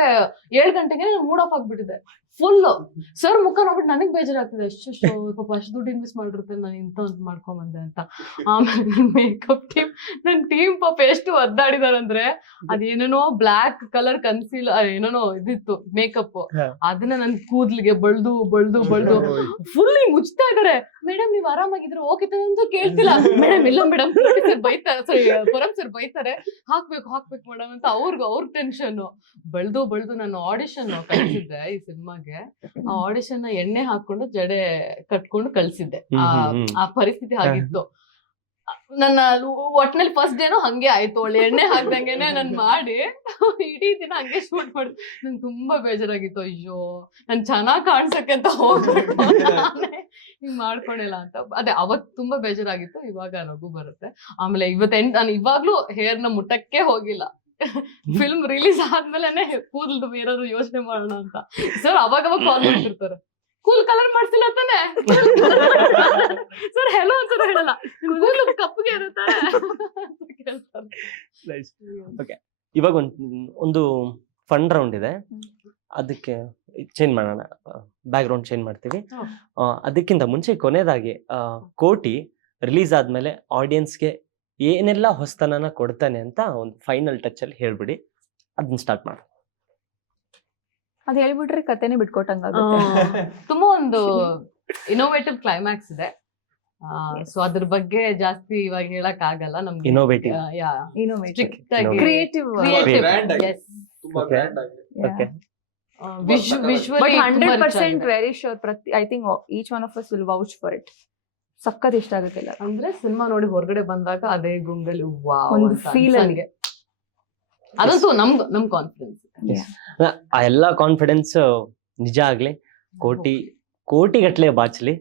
7 ಗಂಟೆಗೆ ಮೂಡ್ ಆಫ್ ಆಗ್ಬಿಟ್ಟಿದೆ ಫುಲ್. ಸರ್ ಮುಖ ನೋಡ್ಬಿಟ್ಟು ನನಗ್ ಬೇಜಾರಾಗ್ತಿದೆ, ಅಷ್ಟು ಪಾಪ ಅಷ್ಟು ದುಡ್ಡು ಇನ್ವೆಸ್ಟ್ ಮಾಡಿರುತ್ತೆ, ನಾನು ಇಂಥ ಒಂದು ಮಾಡ್ಕೊಂಬಂದೆ ಅಂತ. ಆಮೇಲೆ ಮೇಕಪ್ ಟೀಮ್, ನನ್ ಟೀಮ್ ಪಾಪ ಎಷ್ಟು ಒದ್ದಾಡಿದಾರಂದ್ರೆ, ಅದೇನೇನೋ ಬ್ಲಾಕ್ ಕಲರ್ ಕನ್ಸೀಲ್ ಏನೇನೋ ಇದಿತ್ತು ಮೇಕಪ್, ಅದನ್ನ ನನ್ ಕೂದ್ಲಿಗೆ ಬಳ್ದು ಫುಲ್ ಹಿಂಗ್ ಉಚ್ತಾ ಇದಾರೆ. ಮೇಡಮ್ ನೀವ್ ಆರಾಮಾಗಿದ್ರೆ ಓಕೆ ಅಂತ ಕೇಳ್ತಿಲ್ಲ. ಮೇಡಮ್ ಇಲ್ಲ ಮೇಡಮ್ ಸರ್ ಬೈತಾರೆ, ಸಾರಿ ಪರಮ್ ಸರ್ ಬೈತಾರೆ, ಹಾಕ್ಬೇಕು ಮೇಡಮ್ ಅಂತ ಅವ್ರ ಟೆನ್ಷನ್. ಬಳ್ದು ನಾನು ಆಡಿಷನ್ ಕಳ್ಸಿದ್ದೆ ಈ ಸಿನಿಮಾಗೆ. ಆ ಆಡಿಷನ್ ಎಣ್ಣೆ ಹಾಕೊಂಡು ಜಡೆ ಕಟ್ಕೊಂಡು ಕಳ್ಸಿದ್ದೆ. ಆ ಪರಿಸ್ಥಿತಿ ಆಗಿತ್ತು. ನನ್ನ ಒಟ್ನಲ್ಲಿ ಫಸ್ಟ್ ಡೇನು ಹಂಗೆ ಆಯ್ತು, ಒಳ್ಳೆ ಎಣ್ಣೆ ಹಾಕ್ದಂಗೆನೆ ನಾನ್ ಮಾಡಿ ಇಡೀ ದಿನ ಹಂಗೆ ಶೂಟ್ ಮಾಡಿದ್. ನಂಗೆ ತುಂಬಾ ಬೇಜಾರಾಗಿತ್ತು, ಅಯ್ಯೋ ನಾನ್ ಚೆನ್ನಾಗ್ ಕಾಣ್ಸಕ್ಕೆ ಅಂತ ಹೋಗ್ಬಿಟ್ಟು ಹಿಂಗ್ ಮಾಡ್ಕೊಂಡಿಲ್ಲ ಅಂತ. ಅದೇ ಅವತ್ ತುಂಬಾ ಬೇಜಾರಾಗಿತ್ತು. ಇವಾಗ ನಗು ಬರುತ್ತೆ. ಆಮೇಲೆ ನಾನು ಇವಾಗ್ಲೂ ಹೇರ್ನ ಮುಟ್ಟಕ್ಕೆ ಹೋಗಿಲ್ಲ. ಫಿಲ್ಮ್ ರಿಲೀಸ್ ಆದ್ಮೇಲೆ ಕೂದಲ್ದು ಏನಾದ್ರು ಯೋಚನೆ ಮಾಡೋಣ ಅಂತ ಸರ್ ಅವಾಗ ಕಾಲ್ ಮಾಡ್ತಿರ್ತಾರೆ, ಕೂಲ್ ಕಲರ್ ಮಾಡ್ಸಿಲ್ಲ ತಾನೆ ಸರ್, ಹೆಲೋ ಅಂತ ಹೇಳಲ್ಲ, ಕೂಲ್ ಕಪ್ಪಗೆ ಇರುತ್ತೆ ಓಕೆ, ಇವಾಗ ಒಂದು ಫನ್ ರೌಂಡ್ ಇದೆ, ಅದಕ್ಕೆ ಚೇಂಜ್ ಮಾಡೋಣ, ಬ್ಯಾಕ್ ಗ್ರೌಂಡ್ ಚೇಂಜ್ ಮಾಡ್ತೀವಿ. ಅದಕ್ಕಿಂತ ಮುಂಚೆ ಕೊನೆಯದಾಗಿ ಕೋಟಿ ರಿಲೀಸ್ ಆದ್ಮೇಲೆ ಆಡಿಯನ್ಸ್ಗೆ ಏನೆಲ್ಲ ಹೊಸತನನ ಕೊಡ್ತಾನೆ ಅಂತ ಒಂದು ಫೈನಲ್ ಟಚ್ ಅಲ್ಲಿ ಹೇಳ್ಬಿಡಿ, ಅದನ್ನ ಸ್ಟಾರ್ಟ್ ಮಾಡಿ. ಅದ್ ಹೇಳ್ಬಿಟ್ರೆ ಕತೆನೆ ಬಿಟ್ಕೊಟ್ಟಂಗಾಗುತ್ತೆ. ತುಂಬಾ ಒಂದು ಇನೋವೇಟಿವ್ ಕ್ಲೈಮ್ಯಾಕ್ಸ್ ಇದೆ. ಸೊ ಅದ್ರ ಬಗ್ಗೆ ಜಾಸ್ತಿ ಇವಾಗ ಹೇಳಕ್ ಆಗಲ್ಲ ನಮ್ಗೆ. ಇನೋವೇಟಿವ್, ಸ್ಟ್ರಿಕ್ಟ್ ಆಗಿ ಕ್ರಿಯೇಟಿವ್, Grand ಆಗಿ. ತುಂಬಾ Okay. grand ಆಗಿ. Okay, ವಿಶ್ವಲಿ 100% very sure. I think each one of us will vouch for it. ಸಕ್ಕತ್ ಇಷ್ಟ ಆಗುತ್ತೆ ಎಲ್ಲ. ಅಂದ್ರೆ ಸಿನಿಮಾ ನೋಡಿ ಹೊರಗಡೆ ಬಂದಾಗ ಅದೇ ಗುಂಗಲ್ಲಿ ಒಂದು feel ಅಲ್ಲಿ. ಅದಂತೂ ನಮ್ ಕಾನ್ಫಿಡೆನ್ಸ್. ಆ ಎಲ್ಲ ಕಾನ್ಫಿಡೆನ್ಸ್ ನಿಜ ಆಗ್ಲಿ, ಕೋಟಿಗಟ್ಲೆ ಬಾಚ್ಲಿ.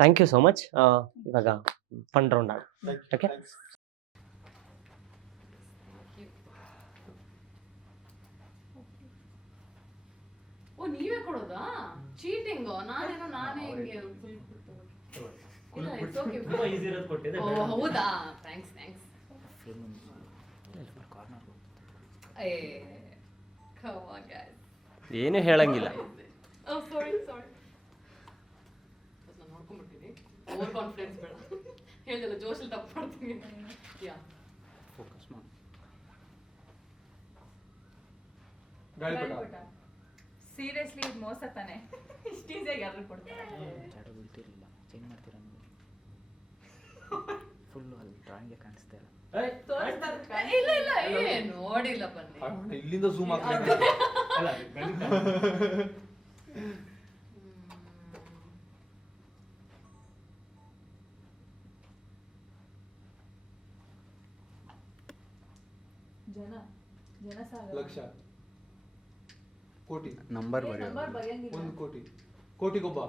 Thank you so much. ಇವಾಗ ಫನ್ ರೌಂಡ್ ಆಡ. Okay. Thanks. ಕೊಡೋದಾ ಚೀಟಿಂಗ್? ನಾನೇ ಹಿಂಗೆ ಇಲ್ಲ ಇಟ್ಸ್ ಓಕೆ. ತುಂಬಾ ಈಸಿ ಇರೋದು ಕೊಟ್ಟಿದೆ. ಓ ಹೌದಾ, ಥ್ಯಾಂಕ್ಸ್. ಏ ಕಮ್ ಆನ್ ಗೈಸ್. ಏನು ಹೇಳಂಗಿಲ್ಲ. ಓ ಸಾರಿ ನಾನು ನೋಡ್ಕೊಂಡ್ಬಿಡ್ತೀನಿ. ಓವರ್ ಕಾನ್ಫಿಡೆನ್ಸ್ ಬೇಡ. ಹೇಳಿದಲ್ಲ ಜೋಶಲ್ಲಿ ತಪ್ಪು ಮಾಡ್ತೀನಿ. ಯಾ ಫೋಕಸ್ ಮಾಡಿ. ಗಾಳಿಪಟ. ಸೀರಿಯಸ್ಲಿ ಇದು ಮೋಸ ತಾನೆ. ಇಷ್ಟು ಈಸಿಯಾಗಿ ಯಾರು ಕೊಡ್ತಾರೆ? ಚಾಡು ಬೀಳ್ತಿರಲಿಲ್ಲ, ಚೇಂಜ್ ಮಾಡ್ತೀರಾ ನೀವು? ಫುಲ್ಲು ಅಲ್ಲಿ ಡ್ರಾಯಿಂಗ್ಗೆ ಕಾಣಿಸ್ತಾ ಇಲ್ಲ. ಇಲ್ಲ ನೋಡಿಲ್ಲ ಬನ್ನಿ. ಇಲ್ಲಿಂದ ಝೂಮ್ ಆಗ್ತದೆ. ಜನಸಾಗರ. ಲಕ್ಷ, ಕೋಟಿ, ನಂಬರ್ ನಂಬರ್ ಬರೆಯೋ ಬರೆಯಂಗಿಲ್ಲ. 1 ಕೋಟಿ, ಕೋಟಿಗೊಬ್ಬ.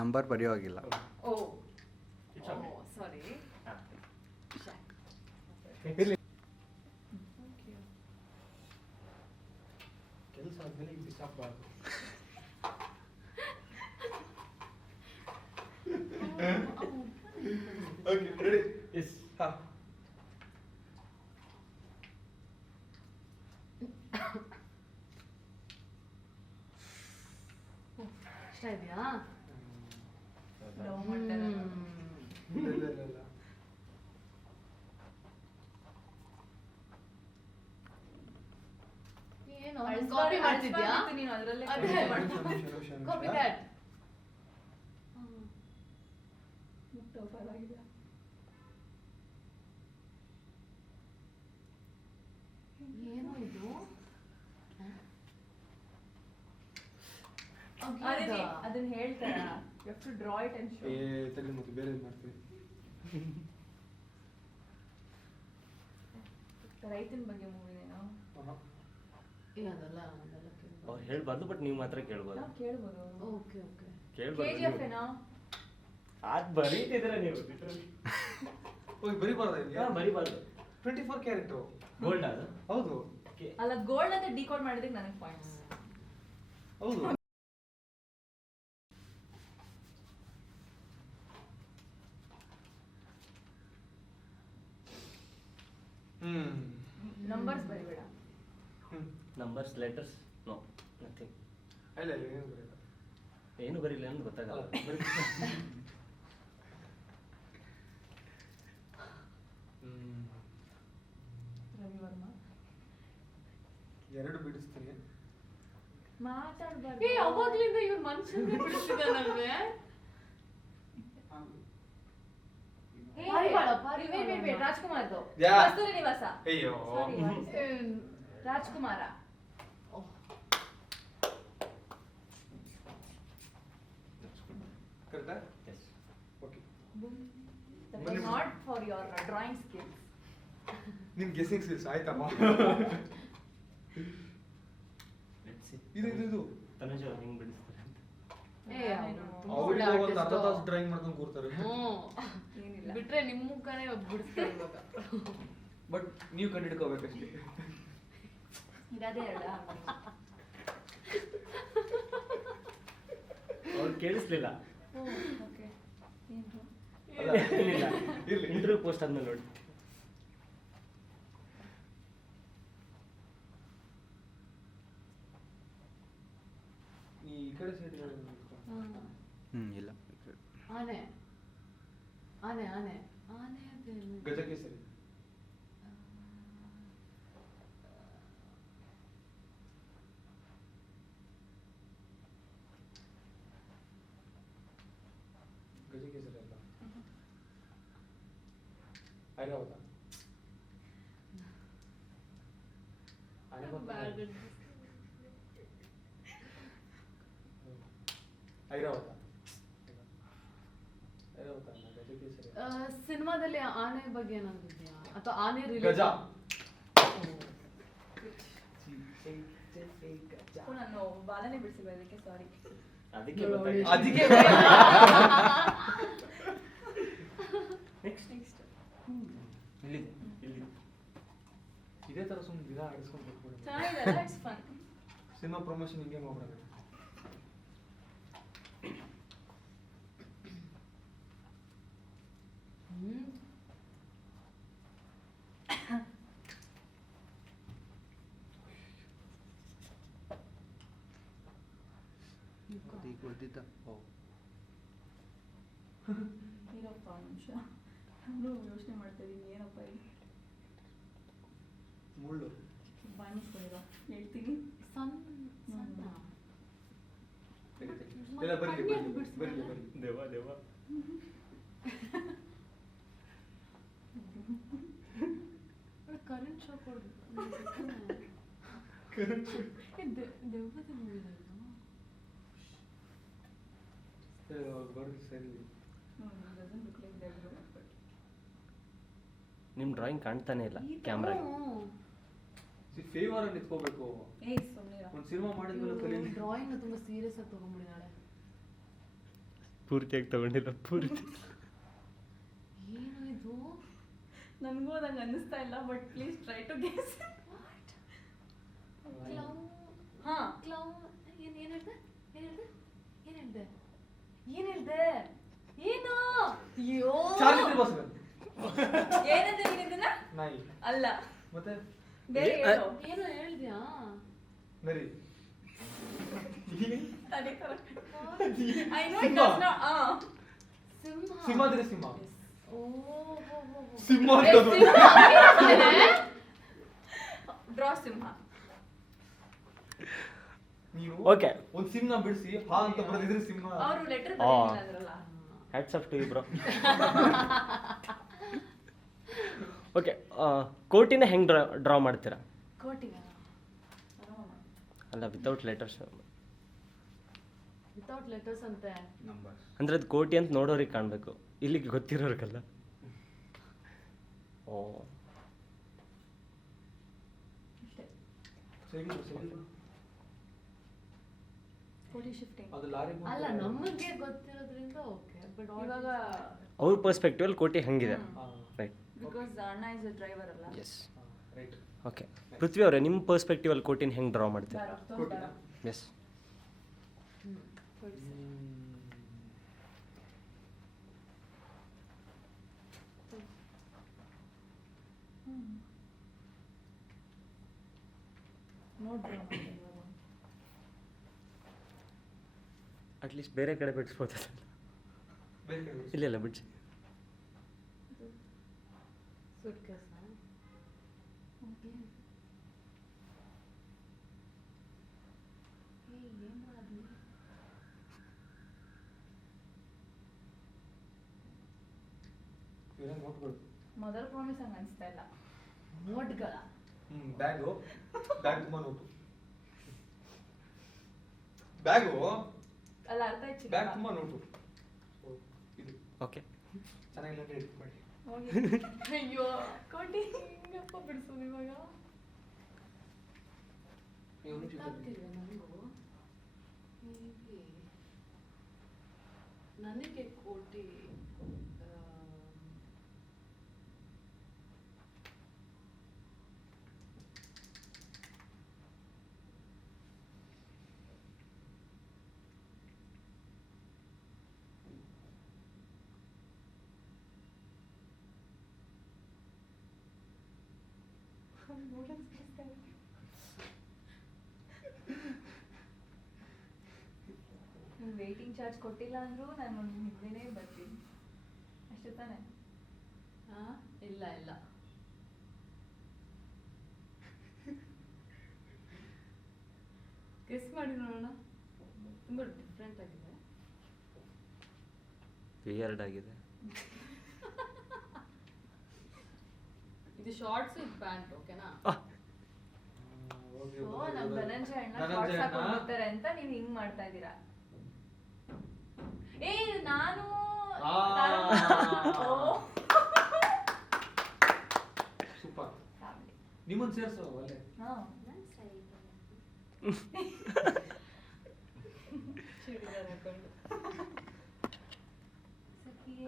ನಂಬರ್ ಬರೆಯೋವಾಗಿಲ್ಲ. ಓ ಸಾರಿ. ಕೆಲಸ ಆದ್ಮೇಲೆ ಈಗ ಬಿಸಾಕ್ಬಾರ್ದು. Okay ready? ಎಸ್. ಹಾ ಇಷ್ಟ ಇದೆಯಾ? ಲವ್ ಮಾಡ್ತಾರೆ. ಇಲ್ಲ. ಏನು ಕಾಪಿ ಮಾಡ್ತಿದ್ಯಾ? ನೀನು ಅದರಲ್ಲೇ ಅದೇ. Copy that. ಪರವಾಗಿಲ್ಲ. ಏನು ಇದು? ಅದನ್ನ ಹೇಳ್ತಾರ. You have to draw it and show. ತಲೆ ಮತ್ತೆ ಬೇರೆ ಮಾಡ್ತೀವಿ. ರೈತನ ಬಗ್ಗೆ ಮೂವಿನೇನೋ ಅದಲ್ಲ ಅವ್ರು ಹೇಳ್ಬಾರ್ದು, ಬಟ್ ನೀವು ಮಾತ್ರ ಕೇಳ್ಬೋದು. ನಾವು ಕೇಳ್ಬೋದು. ಓಕೆ ಕೇಳ್ಬಾರ್ದು KGF ನೀವು. ಏನೋ ಅದ್ ಬರೀತಿದ್ರೆ ನೀವು ಓಯ್ ಬರಿಬಾರ್ದ ಇಲ್ಲಿ? ಬರೀಬಾರ್ದು. 24 ಕ್ಯಾರೆಕ್ಟರ್ ಗೋಲ್ಡ್ ಅದು. ಹೌದು ಅಲ್ಲ, ಗೋಲ್ಡ್ ಅಂತ ಡಿಕೋಡ್ ಮಾಡಿದಕ್ಕೆ ನನಗೆ ಪಾಯಿಂಟ್ಸ್. ಹೌದು. ನಂಬರ್ಸ್ ಬರಿಬೇಡ. Numbers, letters, no nothing. ಇಲ್ಲ ಏನು ಬರೆಯಲ್ಲ. ಏನು ಬರೀಲ್ಲ ಅಂತ ಗೊತ್ತಾಗಲ್ಲ. ರವಿವರ್ಮ. 2 ಬಿಡಿಸ್ತೀನಿ. ಮಾತಾಡ್ಬಾರ್ದು. ಏ ಅವಾಗ್ಲಿಂದ ಇವ್ರು ಮನುಷ್ಯನ್ನೇ ಬಿಡಿಸ್ತಿದ್ದಾನಲ್ವೇ? ವೇಟ್ ರಾಜ್ಕುಮಾರ್ದು. ಯಾ. ಕಸ್ತೂರಿ ನಿವಾಸ. ಅಯ್ಯೋ Sorry, ರಾಜ್ಕುಮಾರ. ಕರೆಕ್ಟಾ? Yes. Okay. That was not for your drawing skills. ನಿನ್ ಗೆಸ್ಸಿಂಗ್ ಸ್ಕಿಲ್ಸ್ ಆಯ್ತಮ್ಮ. Let's see. ಇದು ತನುಜ ಅವ್ರು ಹೆಂಗ್ ಬಿಡಿಸ್ತಾರೆ ಅಂತ. ಅವ್ರಿಗೆ ಒಂದು ಅರ್ಧ ತಾಸು ಡ್ರಾಯಿಂಗ್ ಮಾಡ್ಕೊಂಡು ಕೂರ್ತಾರೆ. ಏನಿಲ್ಲ. ಬಿಟ್ರೆ ನಿಮ್ ಮುಖನೇ ಬಿಡಿಸ್ತಾರೆ ಇವಾಗ. ಬಟ್ ನೀವು ಕಂಡು ಹಿಡ್ಕೋಬೇಕಷ್ಟೇ. ಇರದೇ ಹೇಳ. ಅವ್ರು ಕೇಳಿಸ್ಲಿಲ್ಲ. ಓಕೆ. ಅಲ್ಲ ಏನಿಲ್ಲ. ಇರ್ಲಿ. ಇಂಟರ್ವ್ಯೂ ಪೋಸ್ಟ್ ಆದ್ಮೇಲೆ ನೋಡಿ. ಈ ಕಡೆ ಸೈಡ್ ಇಲ್ಲ. ಆನೆ ಆನೆ ಆನೆ ಆನೆ ಗಜಕೇಸರಿ. ಗಜಕೇಸರಿ ಅಲ್ಲ. ಐರಾವತ. ಐರಾವತ. ಐರಾವತ ಅಲ್ಲ, ಗಜಕೇಸರಿ. ಸಿನಿಮಾದಲ್ಲಿ ಆನೆ ಬಗ್ಗೆ ಏನಾದ್ರು ಇದೆಯಾ ಅಥವಾ ಆನೆ ಗಜ. ನಾನು ಬಾಲನೆ ಬಿಡಿಸಿಲ್ಲ ಇದಕ್ಕೆ, ಸಾರಿ. ಅದಕ್ಕೆ ಗೊತ್ತಾಗಿಲ್ಲ. ಅದಕ್ಕೆ ನೆಕ್ಸ್ಟ್ ಇಲ್ಲಿ ಇಲ್ಲಿ ಇದೇ ತರ ಸುಮ್ಮನೆ ದಿನ ಆಡಿಸ್ಕೊಂಡು ಹೋಗ್ಬಿಡೋದು. ಚೆನ್ನಾಗಿದೆಲ್ಲ, ಇಟ್ಸ್ ಫನ್. ಸಿನಿಮಾ ಪ್ರಮೋಷನ್ ಹಿಂಗೆ ಮಾಡ್ಬಿಡೋದು. ಉಳಿದಿದ್ದ ಓ ಇರಪ್ಪ ನಿಮಿಷ ನಾನು ಯೋಚನೆ ಮಾಡ್ತಾ ಇದ್ದೀನಿ ಏನಪ್ಪ ಇದು ಮುಳ್ಳು ಬಾಣಿಸ್ಕೊಂಡಿರೋ ಹೇಳ್ತೀನಿ ಇಲ್ಲ ಬರಲಿ ದೇವ ದೇವ ಕರೆಂಟ್ ಶಾಕ್ ನಿಮ್ ಡ್ರಾಯಿಂಗ್ ಕಾಣ್ತಾನೆ ಇಲ್ಲ ಕ್ಯಾಮ್ರಾ. ಫೇವರ್ ಅಲ್ಲಿ ಇಟ್ಕೋಬೇಕು. ಏಯ್ ಸುಮ್ಮನಿರ ಒಂದು ಸಿನಿಮಾ ಮಾಡಿದ್ಮೇಲೆ ಕಲೀಲಿ. ಡ್ರಾಯಿಂಗ್ ತುಂಬಾ ಸೀರಿಯಸ್ ಆಗಿ ತಗೊಂಡ್ಬಿಡಿ ನಾಳೆ. ಪೂರ್ತಿಯಾಗಿ ತಗೊಂಡಿಲ್ಲ ಪೂರ್ತಿ. ಏನು ಇದು? ನನಗೂ ಅದಂಗೆ ಅನ್ನಿಸ್ತಾ ಇಲ್ಲ but please try to guess. ಹಾ ಕ್ಲೌನ್ ಏನು ಹೇಳ್ದೆ? ಏನು? ಅಯ್ಯೋ ಚಾರ್ಲಿ ತ್ರಿಬಾಸ್ ಏನಂತ ನೀನು ಇದನ್ನ? ನಾಯಿ ಅಲ್ಲ ಮತ್ತೆ ಬೇರೆ ಹೇಳು. ಏನು ಹೇಳ್ದ್ಯಾ? ನರಿ ತಲೆ correct. I know it does not. ಸಿಂಹ. ಸಿಂಹಾದ್ರಿ ಸಿಂಹ. ಓ ಸಿಂಹ ಡ್ರಾ ಸಿಂಹ. ನೀವು ಓಕೆ ಒಂದು ಸಿಂಹ ಬಿಡಿಸಿ ಹಾ ಅಂತ ಬರೆದಿದ್ರೆ ಸಿಂಹ. ಅವರು ಲೆಟರ್ ಬರೆದಿಲ್ಲ ಅಂದ್ರಲ್ಲ. Hats off to you bro. Okay ಕೋಟಿನ ಹೆಂಗ್ ಡ್ರಾ ಮಾಡ್ತೀರಾ? ಕೋಟಿನ ಅಲ್ಲ ವಿತೌಟ್ ಲೆಟರ್ಸ್. ವಿತೌಟ್ ಲೆಟರ್ಸ್ ಅಂತೆ. ನಂಬರ್ಸ್ ಅಂದ್ರೆ ಅದು ಕೋಟಿ ಅಂತ ನೋಡೋರಿಗೆ ಕಾಣಬೇಕು, ಇಲ್ಲಿಗೆ ಗೊತ್ತಿರೋರ್ಗಲ್ಲ. ಓ ಕೋಟಿ ಶಿಫ್ಟಿಂಗ್. ಅದು ಲಾರಿ ಅಲ್ಲ ನಮಗೆ ಗೊತ್ತಿರೋದ್ರಿಂದ ಓಕೆ ಬಟ್ ಇವಾಗ ಅವ್ರ ಪರ್ಸ್ಪೆಕ್ಟಿವ್ ಅಲ್ಲಿ ಕೋಟಿ ಹೆಂಗಿದೆ ರೈಟ್. ಬಿಕಾಸ್ ಅಣ್ಣ ಇಸ್ ಅ ಡ್ರೈವರ್ ಅಲ್ಲ. Yes right. ಓಕೆ ಪೃಥ್ವಿ ಅವರೇ, ನಿಮ್ಮ ಪರ್ಸ್ಪೆಕ್ಟಿವ್ ಅಲ್ಲಿ ಕೋಟಿನ ಹೆಂಗೆ ಡ್ರಾ ಮಾಡ್ತೀರಾ? ಕೋಟಿನ ಎಸ್ ನೋಡ್ರಿ ಅಟ್ಲೀಸ್ಟ್ ಬೇರೆ ಕಡೆ ಬಿಡಿಸ್ಬೋದಲ್ಲ. ಬೇರೆ ಇಲ್ಲ ಇಲ್ಲ ಬಿಡಿಸಿ. ಸುಟ್ಕೇಸ್ ನೋಟ್ಗಳು. ಮದರ್ ಪ್ರಾಮಿಸ್ ಹಂಗ ಅನಿಸ್ತಾ ಇಲ್ಲ. ನೋಟ್ಗಳ ಬ್ಯಾಗು ಬ್ಯಾಗ್ ತುಂಬಾ ನೋಟು. ಬ್ಯಾಗು ಅಲ್ಲ ಅರ್ಥ ಆಯ್ತು. ಬ್ಯಾಗ್ ತುಂಬಾ ನೋಟು. ಇದು ಓಕೆ ಚೆನ್ನಾಗಿಲ್ಲ ಎಡಿಟ್ ಮಾಡಿ. ಅಯ್ಯೋ ಕೋಟಿ ಹಿಂಗಪ್ಪ ಬಿಡಿಸೋದು ಇವಾಗ. ಗೊತ್ತಾಗ್ತಿಲ್ವ ನನಗೂ ಹೀಗೆ ನನಗೆ ಕೋಟಿ ವೇಟಿಂಗ್ ಚಾರ್ಜ್ ಕೊಟ್ಟಿಲ್ಲ ಅಂದ್ರೂ ನಾನು ಹಿಂದೆನೇ ಬರ್ತೀನಿ ಅಷ್ಟೇ ತಾನೆ? ಇಲ್ಲ ಇಲ್ಲ ಗೆಸ್ ಮಾಡಿ ನೋಡೋಣ. ತುಂಬ ಡಿಫ್ರೆಂಟ್ ಆಗಿದೆ. ವಿಯರ್ಡ್ ಆಗಿದೆ. ಇದು ಶಾರ್ಟ್ಸ್ ಇದು ಪ್ಯಾಂಟ್ ಓಕೆನಾ? ಓ ನಮ್ಮ ಧನಂಜಯ ಅಣ್ಣ ಶಾರ್ಟ್ಸ್ ಹಾಕೊಂಡಿರ್ತಾರೆ ಅಂತ ನೀವು ಹಿಂಗ್ ಮಾಡ್ತಾ ಇದ್ದೀರಾ. ಏ ನಾನು ಸೂಪರ್. ನಿಮ್ಮನ್ನ ಸೇರ್ಸೋ ಅಲ್ಲೇ.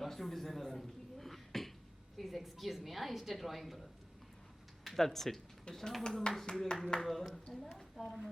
ಕಾಸ್ಟ್ಯೂಮ್ ಡಿಸೈನರ್ ಅಂತ. ಪ್ಲೀಸ್ ಎಕ್ಸ್ಕ್ಯೂಸ್ ಮೀ ಇಷ್ಟೇ ಡ್ರಾಯಿಂಗ್ ಬರೋದು. That's it. ಎಷ್ಟು ಚೆನ್ನಾಗಿ ಬಂದ ಸೀರೆ ಆಗಿರೋದಲ್ಲ. ಅಲ್ಲ ತಾರಮ್ಮ